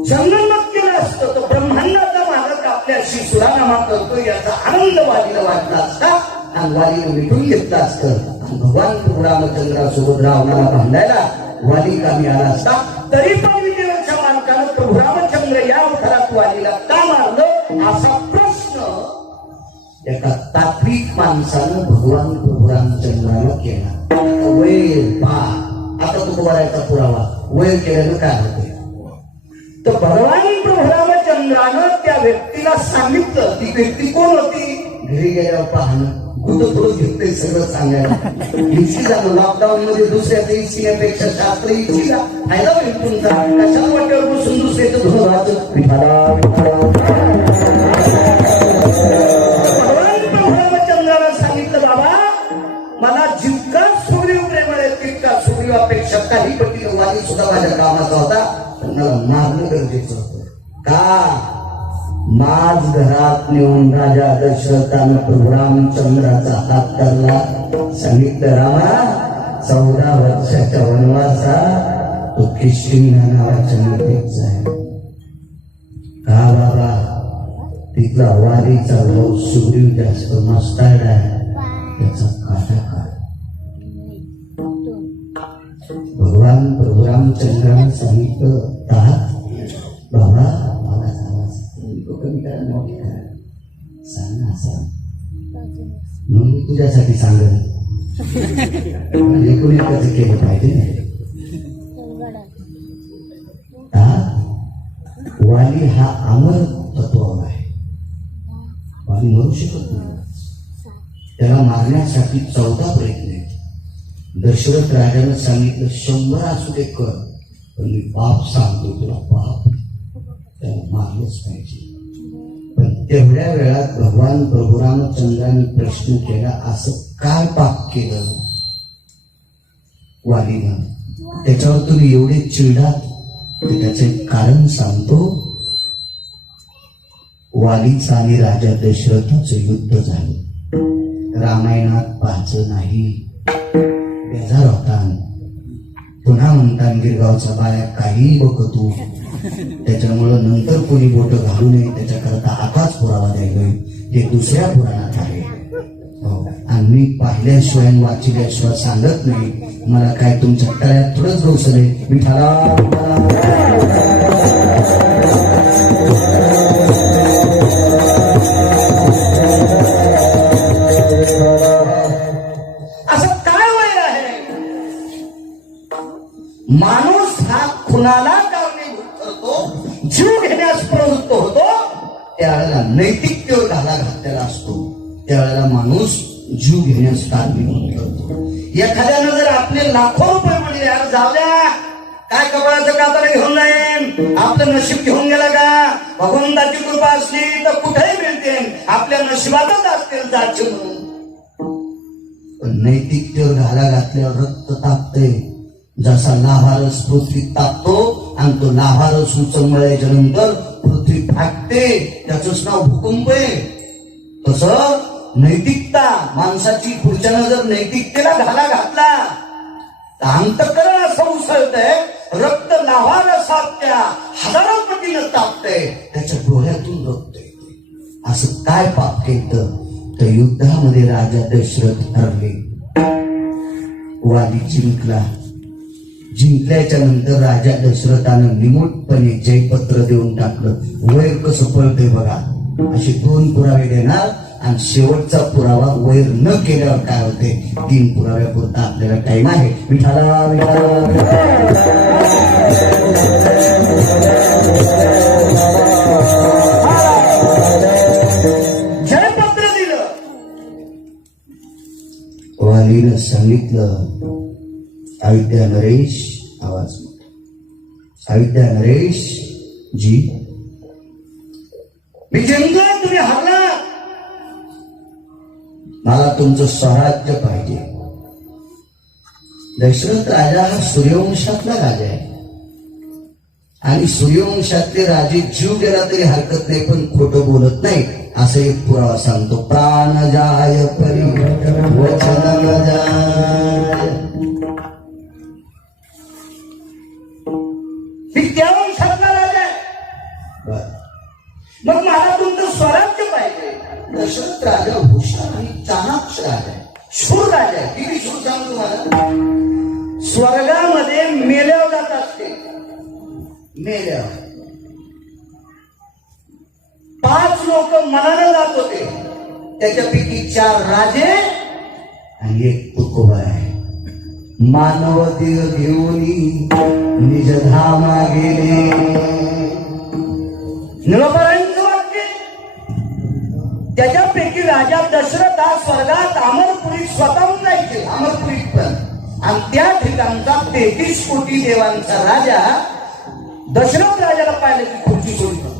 संगनमत केलं असतं तर ब्रह्मांडाचा मालक आपल्याशी सुरानामा करतो याचा आनंद वालीला वाटला असता. आणि वालीनं मिटून घेतला असतं. आणि भगवान प्रभू रामचंद्रासोबत रावणाला भांडायला वाली कामी आला असता. तरी पण विजयाच्या मालकानं प्रभू रामचंद्र या अवतारात वालीला का मारलं असा प्रश्न एका तात्विक माणसानं भगवान प्रभू रामचंद्राला केला. वैर पा आता तुकोबारायचा पुरावा वैर केल्यानं काय होते. तर भगवान प्रभू रामचंद्रानं त्या व्यक्तीला सांगितलं. ती व्यक्ती कोण होती? घरी गेल्यावर पाहणं कुठं थोडं घेतलंय सगळं सांगायला. इच्छी झालं लॉकडाऊन मध्ये दुसऱ्याचं इच्छिण्यापेक्षा शास्त्र इच्छीला फायदा होईल तुमचा. कशाला वाट्यावर बसून दुसऱ्याचं धुणं राहतं. भगवान प्रभू रामचंद्रानं सांगितलं बाबा मला जितका सुग्रीव प्रेमळ आहे तितका सुग्रीवापेक्षा काही पटीने वाली सुद्धा माझ्या कामाचा होता. पण मला मारणं गरजेचं होतं. का? माझ घरात नेऊन राजा दशरथानं प्रभू रामचंद्राचा हात धरला. सांगितलं रामा 14 वर्षाच्या वनवासात तो किष्किंधा नावाच्या नदीत जाय. का बाबा? तिथला वालीचा भाऊ सुग्रीव जास्त मस्ताड आहे. त्याचा काटा काढ. भगवान प्रभू रामचंद्रानं सांगितलं बाबा कमी करा मोठी करा सांग ना सांग. मग मी तुझ्यासाठी सांगेन. एकूण एकच केलं पाहिजे ना. वाली हा अमर तत्व आहे. वाली मरू शकत नाही. त्याला मारण्यासाठी 14 प्रयत्न आहेत. दशरथ राजानं सांगितलं 100 असू दे कर पण मी पाप सांगतो तुला पाप त्याला मारलंच पाहिजे. पण तेवढ्या वेळात भगवान प्रभू रामचंद्रांनी प्रश्न केला असं काय पाप केलं वालीनं? त्याच्यावर तुम्ही एवढे चिडात? त्याचे कारण सांगतो. वालीचं आणि राजा दशरथाचं युद्ध झालं. रामायणात पाहायचं नाही. बेजार होता. पुन्हा म्हणता गिरगावचा बाया काही बघतो. त्याच्यामुळं नंतर कोणी बोट घालू नये त्याच्याकरता आताच पुरावा द्यायला हे दुसऱ्या पुराणात आहे. आणि मी पाहिल्याशिवाय वाचल्याशिवाय सांगत नाही. मला काय तुमच्या तळ्यात थोडंच गवसले विठाला. असं काय वय आहे? माणूस हा खुनाला जीव घेण्यास प्रवृत्त होतो. त्यावेळेला नैतिकतेवर घाला घातलेला असतो. त्यावेळेला माणूस जीव घेण्यास कारणीभूत करतो. एखाद्यानं जर आपले लाखो रुपये म्हणले यार जाऊ द्या काय कपड्याचं कातडं घेऊन जाईन आपलं नशीब घेऊन गेला का? भगवंताची कृपा असली तर कुठेही मिळते. आपल्या नशिबातच असतील जायचे म्हणून. पण नैतिकतेवर घाला घातल्यावर रक्त तापते. जसा लाभारस पृथ्वी तापतो आणि तो लाभारस उचमळल्याच्या नंतर पृथ्वी फाटते. त्याचंच नाव भूकंप आहे. तसं नैतिकता माणसाची पुढच्यानं जर नैतिकतेला घाला घातला तर अंतःकरण असं उसळतंय. रक्त लाभारसात त्या हजारो पटीनं तापतंय. त्याच्या डोळ्यातून रक्त येते. असं काय पाप केलं? तर युद्धामध्ये राजा दशरथ हरले. वाली जिंकला. जिंकल्याच्या नंतर राजा दशरथानं निमूटपणे जयपत्र देऊन टाकलं. वैर कसं पळते बघा. असे 2 पुरावे देणार आणि शेवटचा पुरावा वैर न केल्यावर काय होते 3 पुराव्यापुरता आपल्याला टाइम आहे. विठाला जयपत्र दिलं. वालीनं सांगितलं अयोध्या नरेश आवाज अयोध्या नरेश जी मी जिंकलो तुम्ही हरला. मला तुमचं स्वराज्य पाहिजे. दशरथ राजा हा सूर्यवंशातला राजा आहे आणि सूर्यवंशातले राजे जीव गेला तरी हरकत नाही पण खोटं बोलत नाही. असं एक पुरावा सांगतो. प्राण जाय परिवचन वचन जाय. त्या वंशातला राजा आहे. मग मला तुमचं स्वराज्य पाहिजे. दशरथ राजा हुशार आणि चाणाक्ष राजा आहे. शूर राजा आहे. किती शूर सांगतो तुम्हाला. स्वर्गामध्ये मेल्यावर जात असते. मेल्यावर 5 लोक मनाने जात होते. त्याच्यापैकी 4 राजे आणि 1 तुकोबा आहे. मानव देह घेऊनी निज धामा गेले. निळोबारांचं वाक्य. त्याच्यापैकी राजा दशरथ हा स्वर्गात अमरपुरी स्वतःहून जायचे, अमरपुरीत पण. आणि त्या ठिकाणचा 33 कोटी देवांचा राजा दशरथ राजाला पाहिलं की खुर्ची सोडली.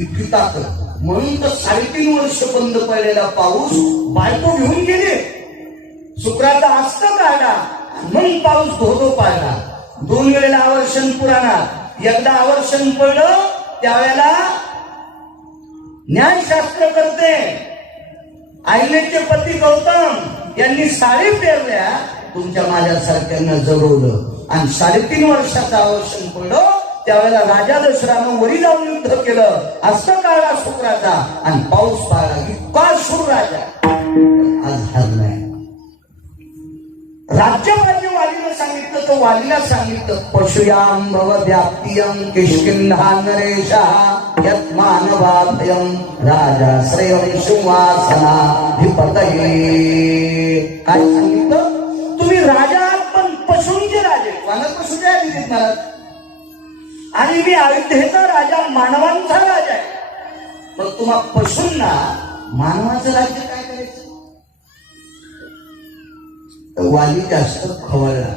इतकी ताकद. म्हणून तर 3.5 वर्ष बंद पडलेला पाऊस बायको घेऊन गेले. शुक्राचा हस्त काढला, मग पाऊस धोधो पाडला. 2 वेळेला आवर्षण पुराणात. एकदा आवर्षण पडलं त्यावेळेला न्यायशास्त्र करते आईनेचे पती गौतम यांनी साडी पेरल्या, तुमच्या माझ्यासारख्यांना जगवलं. आणि 3.5 वर्षाचं आवर्षण पडलं त्यावेळेला राजा दशरथानं वरी जाऊन युद्ध केलं. हस्त काढला शुक्राचा आणि पाऊस पाडला. इतका शूर राजा आज हरलाय. राज्यभाज्य वालीनं सांगितलं तर वालीला सांगितलं पशुयाम भव व्याप्तियम किष्किंधा नरेशा यत् मानवाभयम राजा श्रेयम सिंहासना विपतये. काय सांगितलं? तुम्ही राजा आहात पण पशूंचे राजे. वानर पशूचे आहे दिलीत मला. आणि मी अयोध्येचा राजा मानवांचा राजा आहे. मग तुम्हा पशूंना मानवाचं राज्य काय करायचं? वाली जास्त खवळला.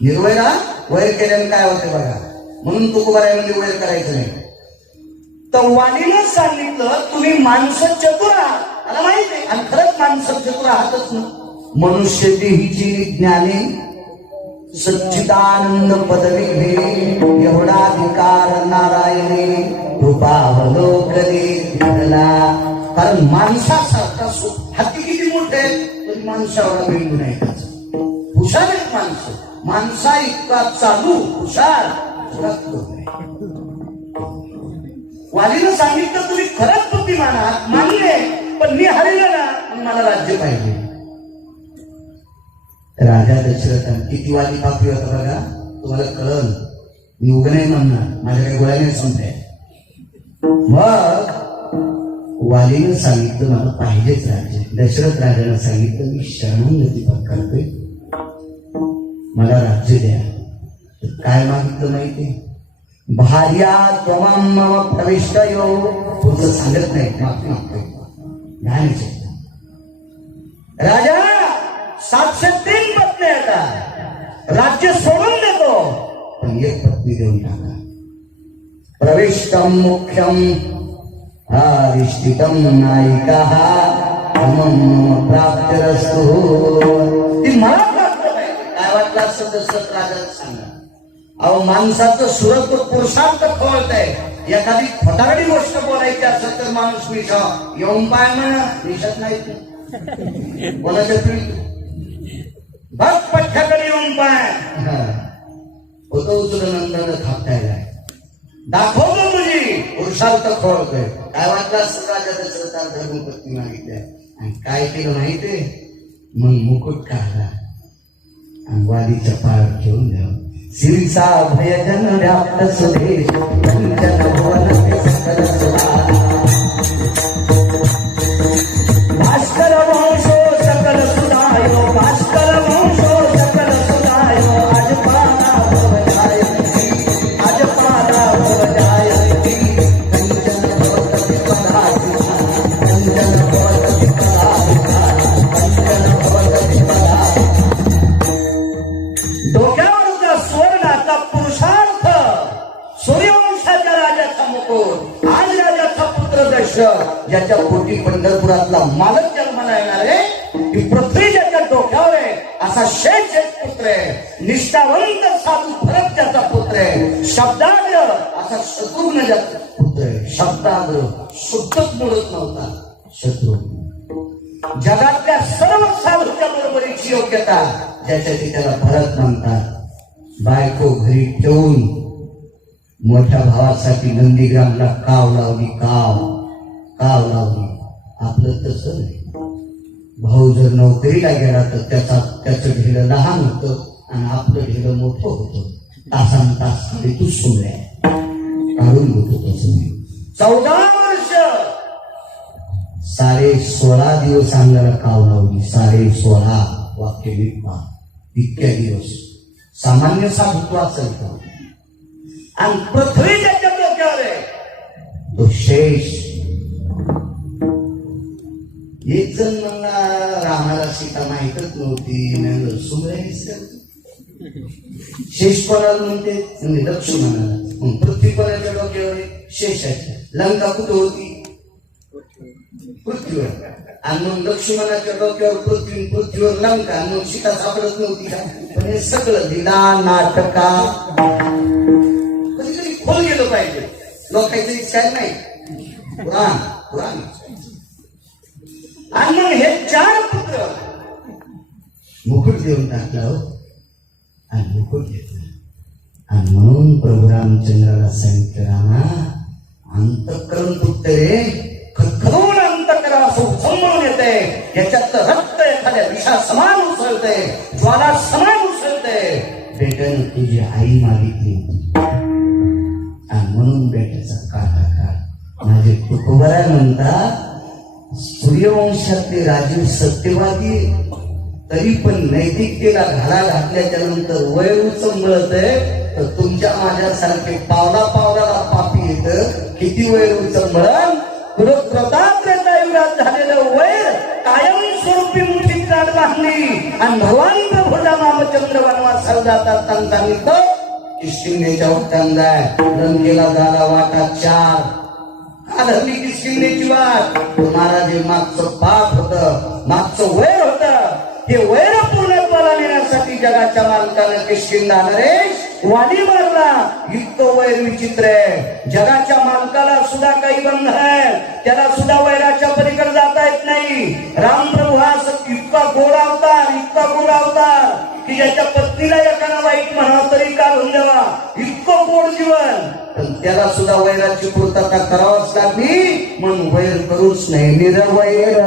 निर्वैरा वैर केल्याने काय होते बघा. म्हणून तुकोबारामध्ये वैर करायचं नाही. तर वालीनं सांगितलं तुम्ही माणसं चतुर आहात, मला माहिती आहे. आणि खरंच माणसं चतुर आहातच ना. मनुष्य देहीची ज्ञाने सच्चिदानंद पदवी घे एवढा अधिकार नारायणे रूपावलोकने दिला. कारण माणसासारखा हाती किती मोठे तरी माणसावर बिंदू नाही. हुशार आहेत माणसं. माणसा इतका चालू हुशार वालीनं सांगितलं तुम्ही खरंच बुद्धिमान आहात, मान्य, पण मी हरलो ना, मला राज्य पाहिजे. राजा दशरथ किती वाली पापी होता बघा. तुम्हाला कळलं. मी उभं नाही म्हणणार, माझ्याकडे गोळ्या नाही समजाय. मग वालीनं सांगितलं मला पाहिजेच राज्य. दशरथ राजानं सांगितलं मी शरणागती पत्करतोय, मला राज्य द्या. तर काय मागितलं माहिती? भार्या त्वमं मम प्रविष्टयो. पुढचं सांगत नाही, माफी मागतोय. राजा 703 पत्नी आता राज्य सोडून देतो, पण 1 पत्नी देऊन टाका. प्रविष्टम मुख्यम रिष्टितम नायिका मम प्राप्तिरस्तु. ती मला प्राप्त पाहिजे. काय वाटलं असं दशरथ राजाला सांगा. अहो माणसाचं सुरत्व पुरुषार्थ खवळत आहे. एखादी खोटारडी गोष्ट बोलायची असेल तर माणूस मिशा येऊन पाय म्हणा मिशत नाही. कोणाच्या पिढी बघ पठ्याकडे येऊन पाय होतं उचलून नंतर खापटायला दाखवतो मुली पुरुषार्थ खवळतोय. काय वाटलं असं राजा दशरथाला धर्मपत्नी मागितल्या. आणि काय केलं माहितीये? मग मुकुट काढला आणि वालीच्या पायावर घेऊन द्यावं. शिरीचा भयजन व्याप्त सुधे पंचन भुवन सकल सुधा. भास्कर वंशो सकल सुधायो, भास्कर वंशो सकल सुधायो. अजपाला भवजायती, अजपाला भवजायती. कंचन भवति पदाधिका, कंचन भवति पदाधिका, कंचन भवति पदाधिका. डोक्यावरचा स्वर्णाचा पुरुषार्थ सूर्यवंशाच्या राजाचा मुकुट. आज राजाचा पुत्र दशरथ ज्याच्या पोटी पंढरपुरातला मालक जन्माला येणार आहे. ही पृथ्वी ज्याच्या डोक्यावर आहे असा शेष एक पुत्र आहे. निष्ठावंत साधू भरत ज्याचा पुत्र आहे. शब्दाग्र असा शत्रुघ्न ज्याचा पुत्र आहे. शब्दाग्र शुद्धच बोलत नव्हता शत्रुघ्न. जगातल्या सर्व साधूच्या बरोबरीची योग्यता ज्याच्यासाठी त्याला भरत म्हणतात. बायको घरी ठेवून मोठ्या भावासाठी नंदीग्रामला काव लावली. काव लावली. आपलं तसं नाही. भाऊ जर नोकरीला गेला तर त्याचं ढेलं लहान होतं आणि आपलं ढेलं मोठं होतं. तासान तास खाली तू सोडल्या काढून होतो तसं नाही. 14 वर्ष 16.5 दिवस अंगाला काव लावली. 16.5 वाक्य विपा इतक्या दिवस सामान्य साधुत्व असायचं आणि पृथ्वी त्याच्या डोक्यावर आहे तो शेष. एक जण म्हणला रामाला सीता माहीतच नव्हती सुमराईच शेष कोणाला म्हणते लक्ष्मणाला. पृथ्वी कोणाच्या डोक्यावर शेषाच्या. लंका कुठं होती पृथ्वीवर आणि मग लक्ष्मणाच्या डोक्यावर पृथ्वीवर लंका आणि मग सीता सापडत नव्हती का. पण हे सगळं दिला नाटका कधीतरी खोल गेलं पाहिजे लोकांचं इच्छा नाही. पुराण पुराण आणि मग हे 4 पुत्र मुकुट देऊन टाकला हो आणि मुकुट घेतला आणि म्हणून प्रभू रामचंद्राला सांगितलं रामा अंतःकरण तुटत रे खतखरून अंतःकरण समोरून येते याच्यात रक्त एखाद्या विषा समान उसळते ज्वाला समान उसळते. बेटन तुझी आई मागितली आणि म्हणून बेट्याचा काढा माझे तुकोबरा म्हणतात सूर्यवंशातले राजीव सत्यवादी तरी पण नैतिकतेला घाला घातल्याच्या नंतर वय उचंबळत आहे तर तुमच्या माझ्यासारखे पावला पावलाला पापी येत किती वय उचंबळण. युगात झालेलं वैर कायम स्वरूपी मुठीत गाठ बांधली आणि भगवान प्रभू रामचंद्र वनवासाला जातात सांगितलं किष्किंधेच्या उत्तम जाय लंकेला झाला वाटा 4 आधरली किष्किंधेची वाट. महाराज हे मागचं पाप होतं मागचं वैर होतं हे वैर पूर्णत्वाला नेण्यासाठी जगाच्या मालकानं किष्किंधा नरेश वाली मारला. इतकं वैर विचित्र आहे. जगाच्या मालकाला सुद्धा काही बंध आहे त्याला सुद्धा वैराच्या पलीकडे जाता येत नाही. रामप्रभू हा इतका गोड अवतार की ज्याच्या पत्नीला एकानं वाईट म्हणावं तरी काढून द्यावा इतकं गोड जीवन. पण त्याला सुद्धा वैराची पूर्तता करावंच लागली म्हणून वैर करूच नाही. निरवैर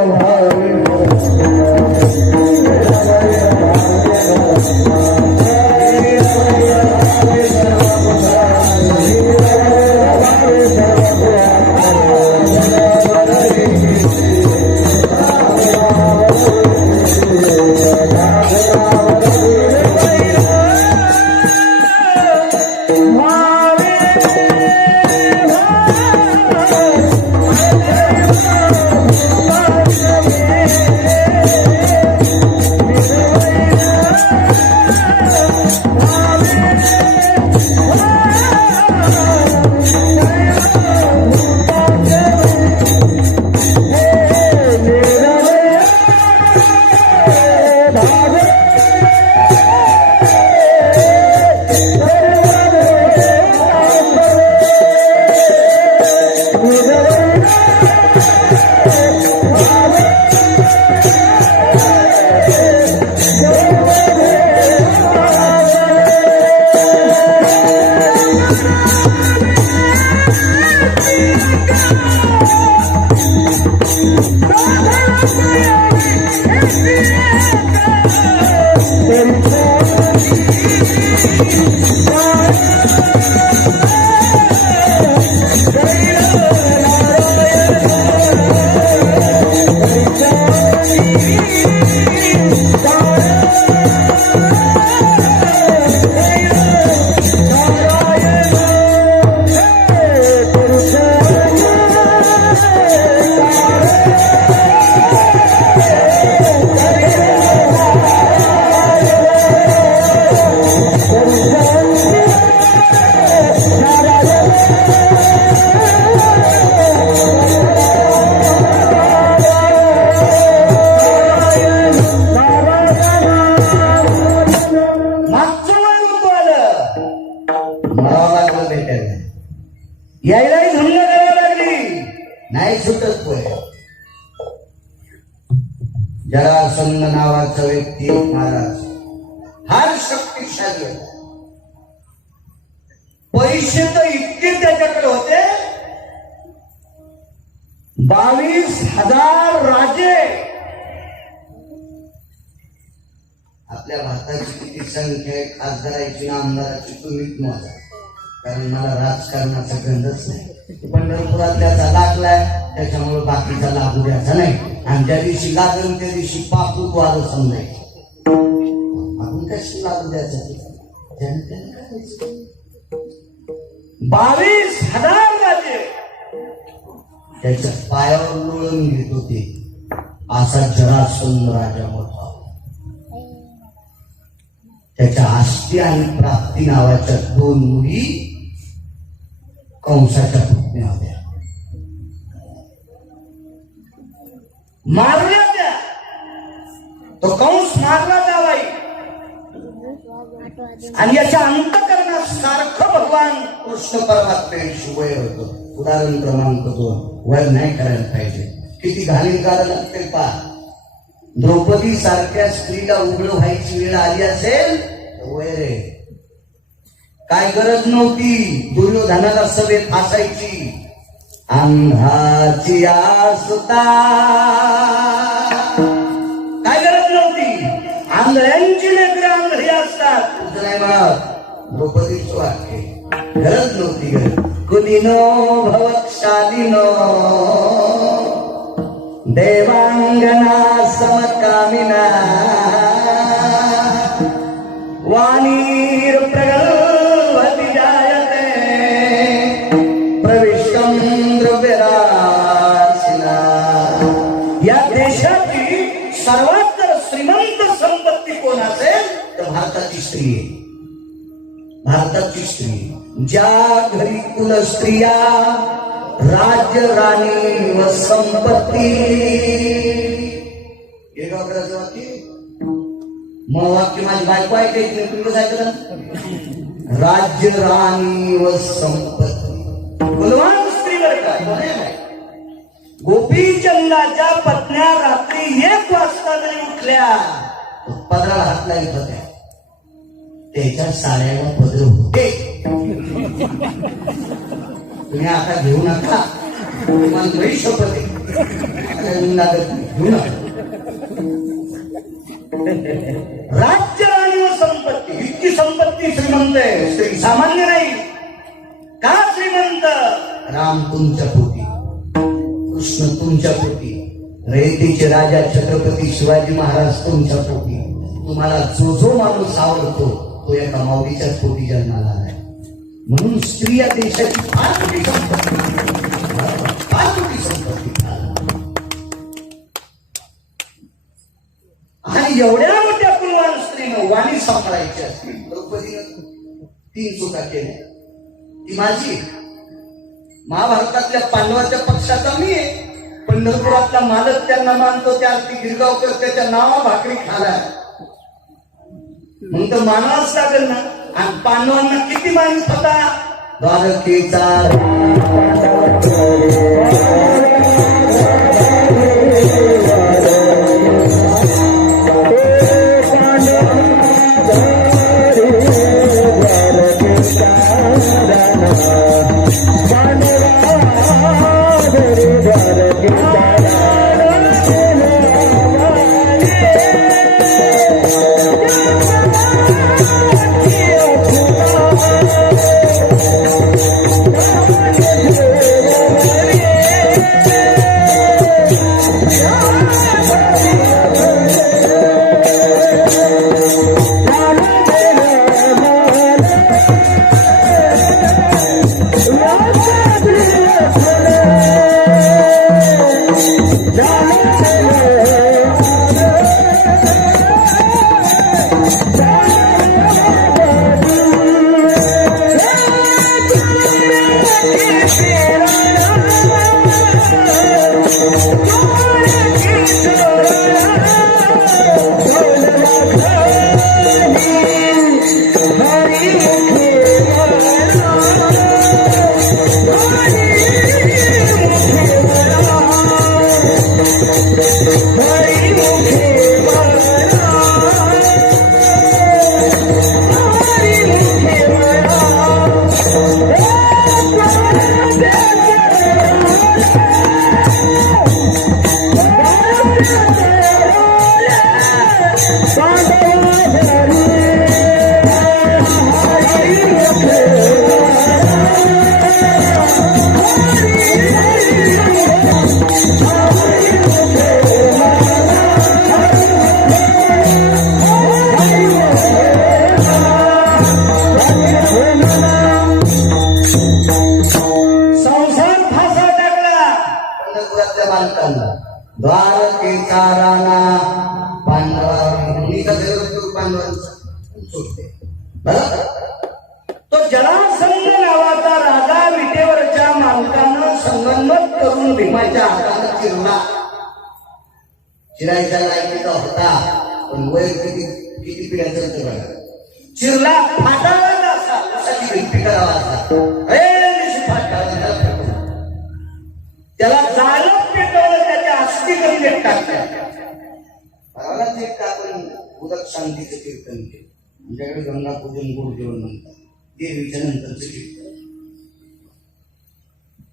यायलाही धुंद करावी लागली नाही सुटत पोय. जरासंध नावाचा व्यक्ती महाराज फार शक्तिशाली होता. पैसे तर इतके त्याच्याकडे होते 22,000 राजे. आपल्या भारताची किती संख्या आहे खासदाराची आमदाराची तुम्हीच मोजा कारण मला राजकारणाचा गंधच नाही. पंढरपुरात त्याचा लागलाय त्याच्यामुळे बाकीचा लागू द्यायचा नाही आणि ज्या दिवशी लागेल त्या दिवशी पापूत वाद समजायचं. त्याचं जनतेने करायचं 22,000 राजे त्याच्या पायावर लोळून घेत होते. असा जरासंध राजा मोठा. त्याच्या आष्टी आणि प्राप्ती नावाच्या 2 मुली कंसाच्या पुतण्या होत्या. मारल्या त्या. तो कंस मारला जावाई. आणि याच्या अंतःकरणात सारखं भगवान कृष्ण परमात्म्याशी वैर होतं. उदाहरण क्रमांक 2 वैर नाही करायला पाहिजे. किती घालीन कारण असते पा. द्रौपदी सारख्या स्त्रीला उघड व्हायची वेळ आली असेल तर वैर आहे. काय गरज नव्हती दुर्योधनाला सभेत फासायची. अंधाची आसुता काय गरज नव्हती. आंधळ्यांची लेकरं आंधळी असतात. तुझं नाही म्हणत द्रौपदीचं वाक्य. गरज नव्हती. कुलीनो भवक्षालिनो देवांगना समकामिना वाणीर प्रगल्भति जायते प्रविष्टं द्रव्यराशिना. या देशाची सर्वात श्रीमंत संपत्ती कोण असेल तर भारताची स्त्री आहे. भारताची स्त्री. ज्या घरी कुल स्त्रिया राज्य राणी व संपत्ती. हे गावकऱ्याचं वाक्य. मग वाक्य माझी बायको ऐकायची तुम्ही कसं ऐकलं. राज्य राणी व संपत्ती. बलवान स्त्रीवर काय. गोपीचंदाच्या पत्न्या रात्री 1 वाजता जरी उठल्या पदराला हात लावित होत्या. त्याच्या साड्याला पदर होते. तुम्ही आता घेऊ नका. तुम्हाला नाही शपथ घेऊ नका. राज्य राणी व संपत्ती. इतकी संपत्ती श्रीमंत आहे. स्त्री सामान्य नाही. का श्रीमंत. राम तुमच्या पोटी. कृष्ण तुमच्या पोटी. रयतेचे राजा छत्रपती शिवाजी महाराज तुमच्या पोटी. तुम्हाला जो माणूस आवडतो तो एका माऊलीच्याच पोटी जन्माला आलाय. म्हणून स्त्री या देशाची फार मोठी संपत्ती. फार मोठी संपत्ती. आणि एवढ्या मोठ्या कुलवान स्त्रीनं वाणी सांभाळायची असते. द्रौपदीनं 3 चुका केल्या. ती माझी. महाभारतातल्या पांडवाच्या पक्षाचा मी आहे. पंढरपुरातला मालक त्यांना मानतो. त्या आरती गिरगावकर त्याच्या नावा भाकरी खालाय. मग तर मानावंच लागेल ना. आणि पांडवांना किती माणूस होता. द्वारकेचा Bye. संसार फासा टाकला पंढरपुरातल्या बालकांना द्वारकेचा राणा पांडवांचा सुटते तो जरासंध नावाचा राजा विटेवरच्या मालकांना संगनमत करून भीमाच्या हाताने चिरला. चिरायच्या लायकीचा होता पण वय किती पिढ्याचं होतं बघा. चिरला फाटाळला असा कशाची भिंती करावा असा त्याला जाळं पेटवलं त्याच्या अस्थिकरी एक टाकल्या. आपण उदक शांतीचं कीर्तन केलं. आमच्याकडे गंगा पूजन गोड जेवण म्हणतात देवीच्या नंतरचं कीर्तन.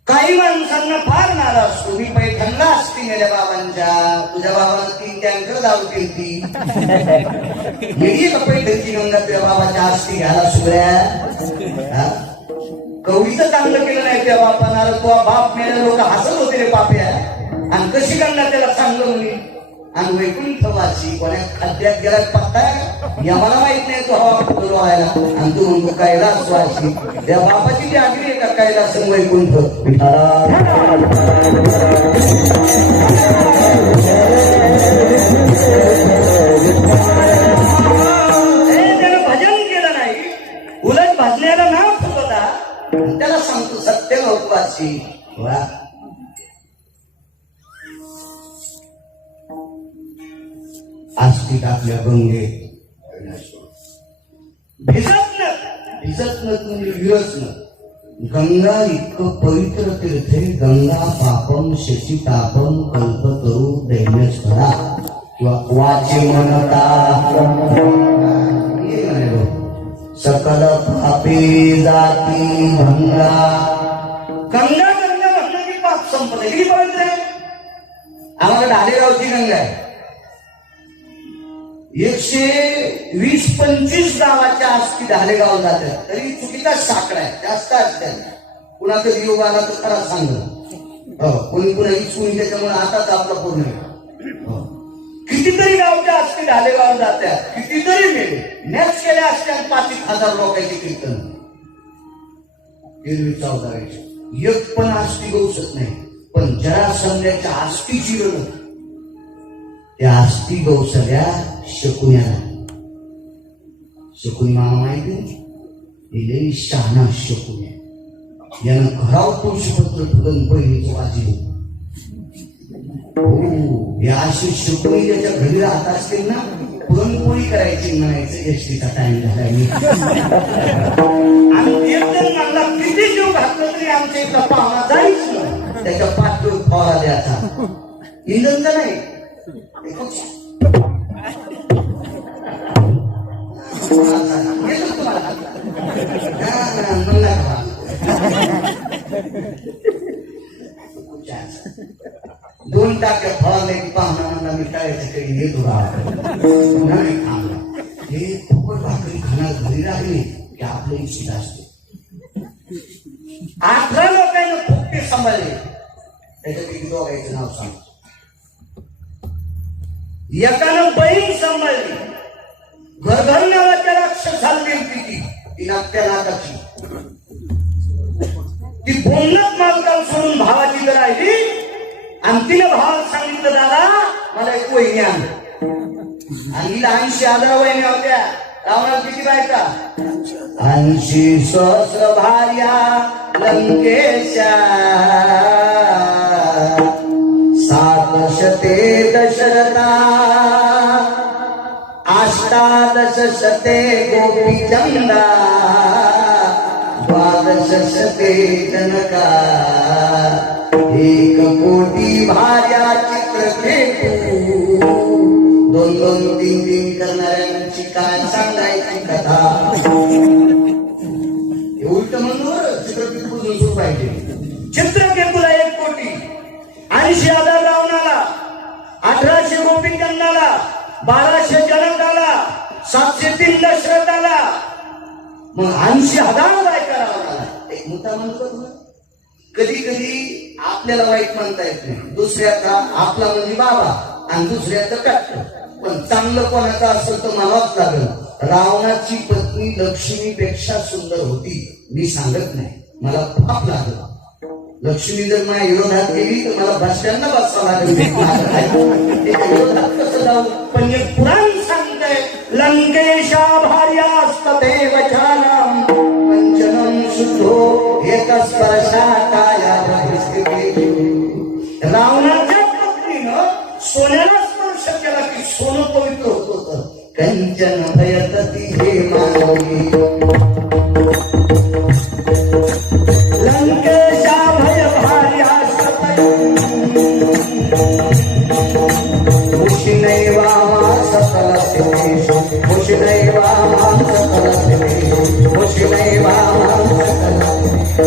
काही माणसांना फार नाराज तुम्ही पैठणला असती मेल्या बाबांच्या तुझ्या बाबांना 3 टँकर दारू केली मिळी का पैठणची गंगा तुझ्या बाबाच्या आस्ती घ्यायला सुगळ्या कवडीचं चांगलं केलं नाही त्या बापाना तो बाप मेल्या लोक हसत होते रे बाप्या आणि कशी गंगा त्याला चांगलं म्हणे आणि वैकुंठवासी कोण्या खाद्यात गेला पत्ता या मला माहित नाही तो हवा व्हायला आणि तू म्हणतो कैलासवासी त्या बापाची ती आगरी आहे का कैलास वैकुंठ त्यानं भजन केलं नाही उलट भजण्याला नाव होता त्याला सांगतो सत्य लोकवासी वा आस्तिक आपल्या गंगे भिजत न तुम्ही विरच न गंगा इतकं पवित्र तीर्थे गंगा पापम शशितापम कल्पतरू दैन्यच करा किंवा वाचे म्हणता सकल पापी जाती भंगा गंगा गंगा म्हटलं की पाप संपलं किती पवित्र आहे. आम्हाला ढालेगावची गंगा आहे 120-25 गावाच्या आस्ती ढालेगाव जातात तरी चुकीचा साकडा आहे जास्त असते. कुणाचा योग आला तर खरा सांगत कोणी कुणा इच्छून त्याच्यामुळे आताच आपला पूर्ण कितीतरी गावच्या आस्ती ढालेगाव जात्या कितीतरी मेले नेक्स्ट केल्या असत्या 5,000 लोकांची कीर्तन एरवी 14 एक पण आस्ती गवसत नाही. पण जरासंध्याच्या आस्तीची गरज त्या आस्ती गौसल्या शकुन्याला शकुनी मामा माहिती शहाणा शकुन्या यानं घराव तुळशीपत्र फुलन बहिणीचं वाजलं. हो या अशी शकुनी ज्याच्या घरी राहत असतील ना पुरणपोळी करायची म्हणायचं एसटीचा टाइम झाला आणि एकदम मला किती जीव घातलं तरी आमच्या इथला पाहुणा जाईच ना त्याच्या पाठीवर फवारा द्यायचा इंधनचा नाही. दोन टाक्या फवारले की पाहुणा मी टाळ्याच्या काही येतो नाही खाल्ला हे फुकट भाकरी खाणार घरी राहिली की आपलं इच्छित असते. 18 लोकांना फुकटे सांभाळले त्याच्यापैकी दोघांचं नाव सांग. एकानं बहीण सांभाळली घरघर नावाच्या राक्षसाला गेली ती नाट्या नाकाची ती बोलणंच मालकाला सोडून भावाची राहिली आणि तिने भावाला सांगितलं दादा मला एक वहिनी आण आणि 80,000 वहिनी होत्या. रावणाला किती बायका 80 सहस्र भार्या लंकेशा 700 दशरथा 18 गोपी चंदा 12 जनका 1 कोटी भार्या चित्रकेतू 2-2, 3-3 करणाऱ्यांची काय सांगायची कथा. उलट म्हणून चित्रकेतू बुजून सुरू पाहिजे. चित्रकेतूला 1 कोटी 80,000 रावणाला 1800 गोपीचंदाला 1200 जनकाला 703 दशरथाला मग 80,000 बायका रावणाला. एक मुद्दा म्हणतो कधी कधी आपल्याला वाईट म्हणता येत नाही. दुसऱ्याचा आपला म्हणजे बाबा आणि दुसऱ्याचं काट पण चांगलं कोणाचं असेल तर म्हणावंच लागेल. रावणाची पत्नी लक्ष्मीपेक्षा सुंदर होती. मी सांगत नाही, मला पाप लागला. लक्ष्मी जर माझ्या विरोधात गेली तर मला बस स्टँडला बसावं लागेल. विरोधात कसं जाऊ? पण हे पुराण सांगतंय, लंकेशा भार्यास्तदेव छानम पंचनम शुद्धो एक स्पर्शाताया प्रतिष्ठिते. रावणाच्या पत्नीनं सोन्याला स्पर्श केला की सोनं पवित्र होत होतं. कंचन भयतती हे मानवी लंकेशा भय भार्यास्तदेव मुशिनैवामा सकलस्तेषु मुशिनैवामा सकलस्तेषु मुशिनैवामा सकलस्तेषु.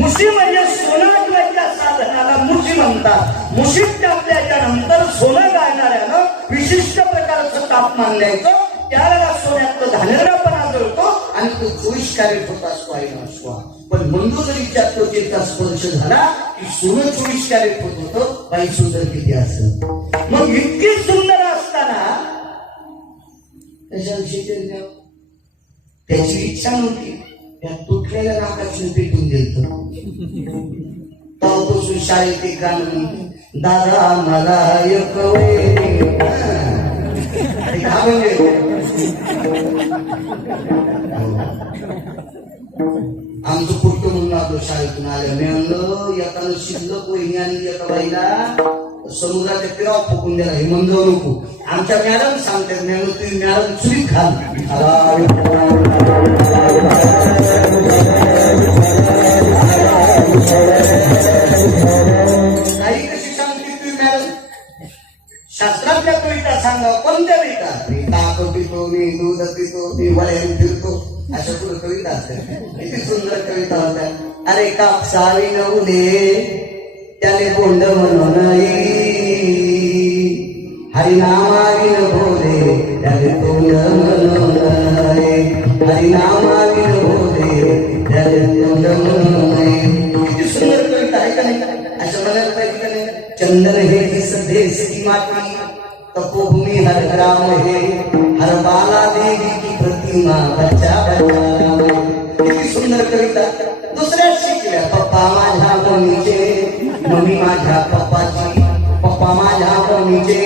मुशी म्हणजे सोनाच्या साधनाला मुशी म्हणतात. मुशीत टाकल्याच्या नंतर सोनं गाळणाऱ्यानं विशिष्ट प्रकारचं तापमान द्यायचं, त्याला सोन्यातलं धानेरपणा जळतो आणि तो 24 कॅरेट होत असतो आईला असतो. पण मंडोदरीच्या त्वचेचा स्पर्श झाला की सोनं 24 कॅरेट होत होतं. बाई सुंदर किती असत. मग इतकी सुंदर असताना त्याची इच्छा नव्हती. त्या तुटलेल्या नाकाची पेटून गेलत. तेव्हापासून शाळेत एक गाणं, दादा मला एक आमचं कुठं म्हणून आपलं शाळेतून आलं. मी म्हणलं एकानं शिल्लक वहिनी आणि एका बाईला समुद्राच्या तीरावर फुकून द्यायला. हे म्हणलं नको. आमच्या मॅडम सांगतात, मॅडम तुम्ही मॅडम चुलीत घाल. काही कशी सांगते तुम्ही मॅडम? शास्त्रातल्या कविता सांगा. कोणत्या कविता? मी ताक पितो, मी दूध पितो, मी वळ्यान फिरतो, अशा पुढे कविता असतात. किती सुंदर कविता होत्या. अरे कापसावी नवले त्याने बोंड म्हणून हरिनामाविन बोले त्याने तोंड म्हणून हरिनामाविन बोले त्याने तोंड म्हणून. किती सुंदर कविता आहे का नाही? असं म्हणायला पाहिजे का नाही? चंदन हे जिस देश की माटी तपोभूमि हर ग्राम हे हर बाला देवी की प्रतिमा बच्चा बच्चा. किती सुंदर कविता. दुसऱ्या शिकल्या, पप्पा माझ्या मम्मीचे मम्मी माझ्या पप्पाची, पप्पा माझ्या मम्मीचे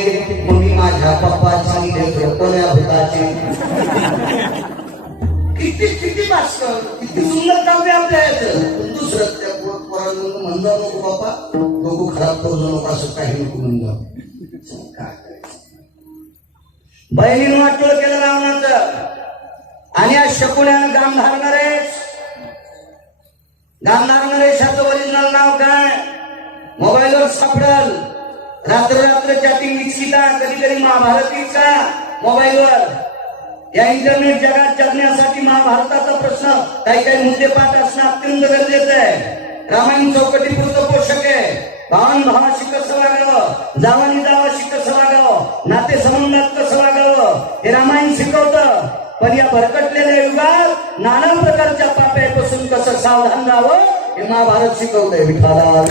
मम्मी माझ्या पप्पाची, कोण्या भूताची. किती किती भास्कर, किती सुंदर काव्य आपल्या याचं. दुसरं त्या पोरांना म्हणलं नको बाप्पा, नको खराब करू नको, असं काही नको म्हणलं. काय बहिणीनं वाटलं केलं रावणाचं. आणि या शकुण्यानं गांधार नरेश. गांधार नरेशाचं ओरिजिनल नाव काय? मोबाईलवर सापडल. रात्र चॅटिंग इच्छिता, कधी कधी महाभारतीचा मोबाईलवर. या इंटरनेट जगात जगण्यासाठी महाभारताचा प्रश्न काही काही मुद्दे पाठ असणं अत्यंत गरजेचं आहे. रामायण चौकटी पुरतं पोषक आहे. भावन भावाशी कसं वागावं, जावानी जावाशी कसं वागावं, नाते संबंधात कसं वागावं, हे रामायण शिकवतं. पण या भरकटलेल्या युगात नाना प्रकारच्या पाप्यापासून कसं सावधान राहावं हे महाभारत शिकवतंय. विठाला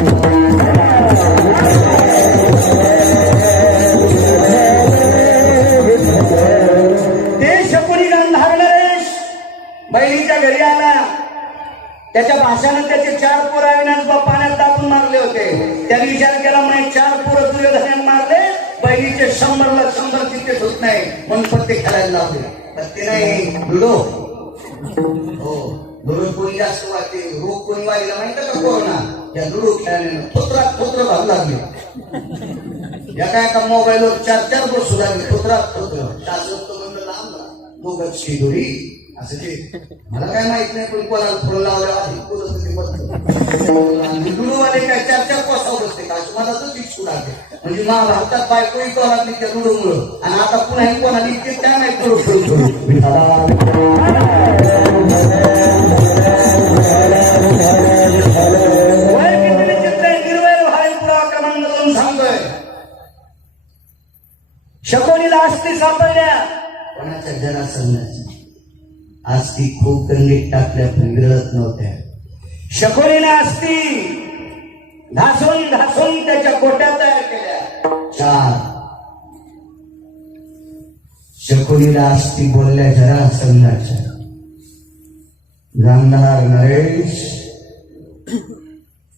ते शकुनी गांधार नरेश बहिणीच्या घरी आला. त्याच्या भाषानं त्याचे 4 पोरं अविनाश पाण्यात दाबून मारले होते. त्याने विचार केला, मी 4 पोरं दुर्योधनाने मारले, बहिणीचे 100ला 100 तिथेच होत नाही म्हणून पत्ते खेळायला लावले. पत्ते नाही, लुडो. हो, लुडो कोणी जास्त वाटते. रोग कोणी वाढला माहिती का? कोरोना. या लुडो खेळायला थोत्र घालू लागले. या काय का मोबाईलवर 4 बसू लागले. थोत्रात शास्त्र म्हणलं लांब दोघं शिदोरी असं ते. मला काय माहित नाही, पण कोणाला फोन लावल्या आधी लुडोवाले काय 4 कोसावर बसते का? मला तर शिक्षू लागते. म्हणजे महाभारतात बायकोही कोणाला त्या लुडोमुळं, आणि आता पुन्हा कोणाला इतके काय माहित करू सांगतोय. शकुनीला अस्थी सापडल्या कोणाच्या जरासंधाच्या. आज ती खूप गंगेत टाकल्या पण विरळत नव्हत्या. शकुनीने अस्थी घासून घासून त्याच्या गोट्या तयार केल्या. 4 शकुनीला असती बोलल्या जरासंधाच्या, गांधार नरेश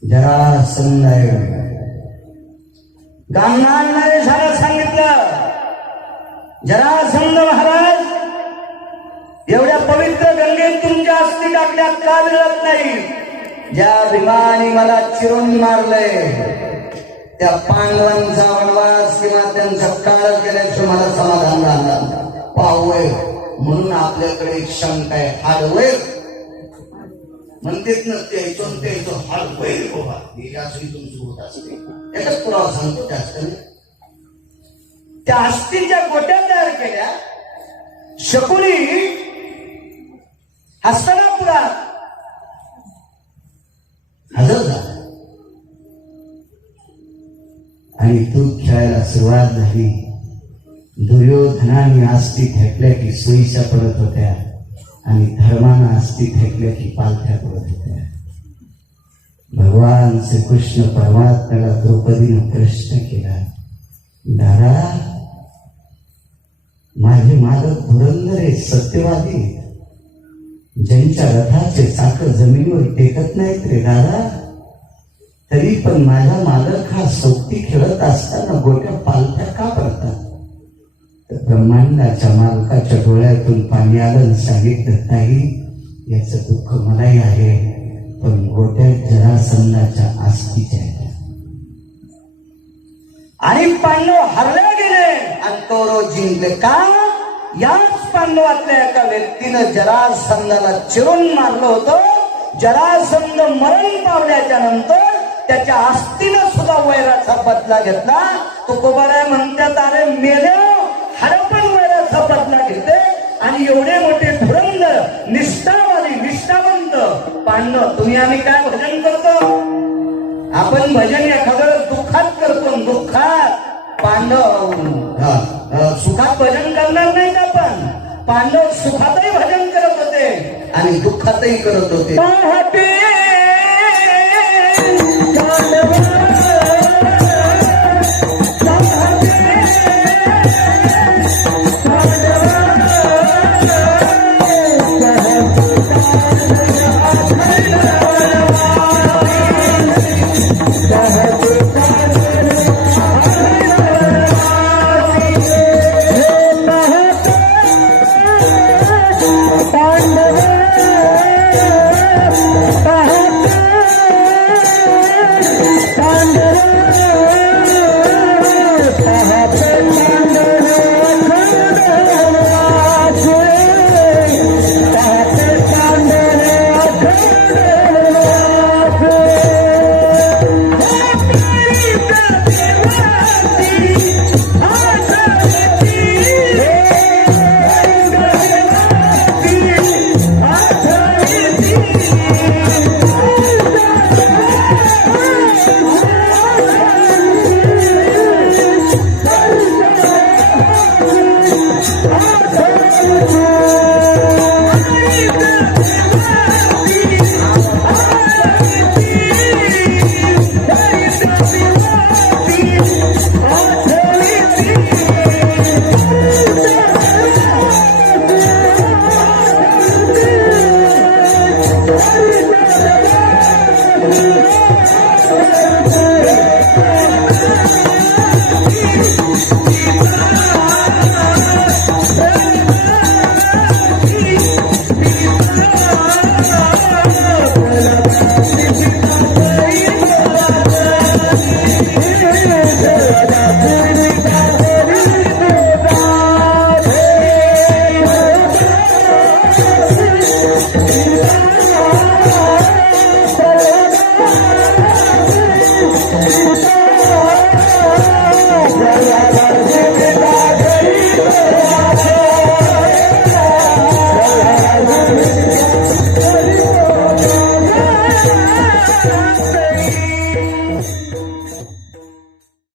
जरासंध आहे. गांधार नरेशाला सांगितलं, जरासंध महाराज, एवढ्या पवित्र गंगेत तुमच्या अस्थी टाकण्यात का मिळत नाही? ज्या भीमाने मला चिरून मारलंय त्या पांडवांचा वनवास किंवा त्यांचा काळ केल्याशिवाय मला समाधान राहणार पाहूय. म्हणून आपल्याकडे एक शंका आहे, हाडवय म्हणतेच ना, त्याचं हाडवय बाबा, हे अशी तुमची होत असते. याचाच पुरावा सांगतो. जास्त त्या अस्थीच्या गोट्या तयार केल्या. शकुनी हस्तिनापुरात हजर झाला आणि तूप खेळायला सुरुवात झाली. दुर्योधनाने अस्थी फेकल्या की सोयीच्या पडत होत्या आणि धर्मानं अस्थी फेकल्या की पालथ्या पडत होत्या. भगवान श्रीकृष्ण परमात्म्याला द्रौपदीनं प्रश्न केला, दादा, माझे मालक धुरंधर आहेत, सत्यवादी आहेत, ज्यांच्या रथाचे चाकं जमिनीवर टेकत नाहीत रे दादा, तरी पण माझा मालक हा सोबती खेळत असताना गोट्या पालथ्या का पडतात? तर ब्रह्मांडाच्या मालकाच्या डोळ्यातून पाणी आलं आणि सांगितलं, ताई, याचं दुःख मलाही आहे, पण गोट्या जरासंधाच्या आस्तीच्या आहेत. आणि पांडव हरले गेले आणि कौरव जिंकले. का? याच पांडवातल्या एका व्यक्तीनं जरासंधाला चिरून मारलं होतं. जरासंध मरण पावल्याच्या नंतर त्याच्या आस्तीनं सुद्धा वैराचा बदला घेतला. तुकोबाराय म्हणतात, अरे मेल्या हरपण वैराचा बदला घेते. आणि एवढे मोठे धुरंधर, निष्ठावादी, निष्ठावंत पांडव, तुम्ही आम्ही काय भजन करतो? आपण भजन एखादं दुःखात करतो. दुःखात पांडव सुखात भजन करणार नाहीत. आपण पांडव सुखातही भजन करत होते आणि दुःखातही करत होते.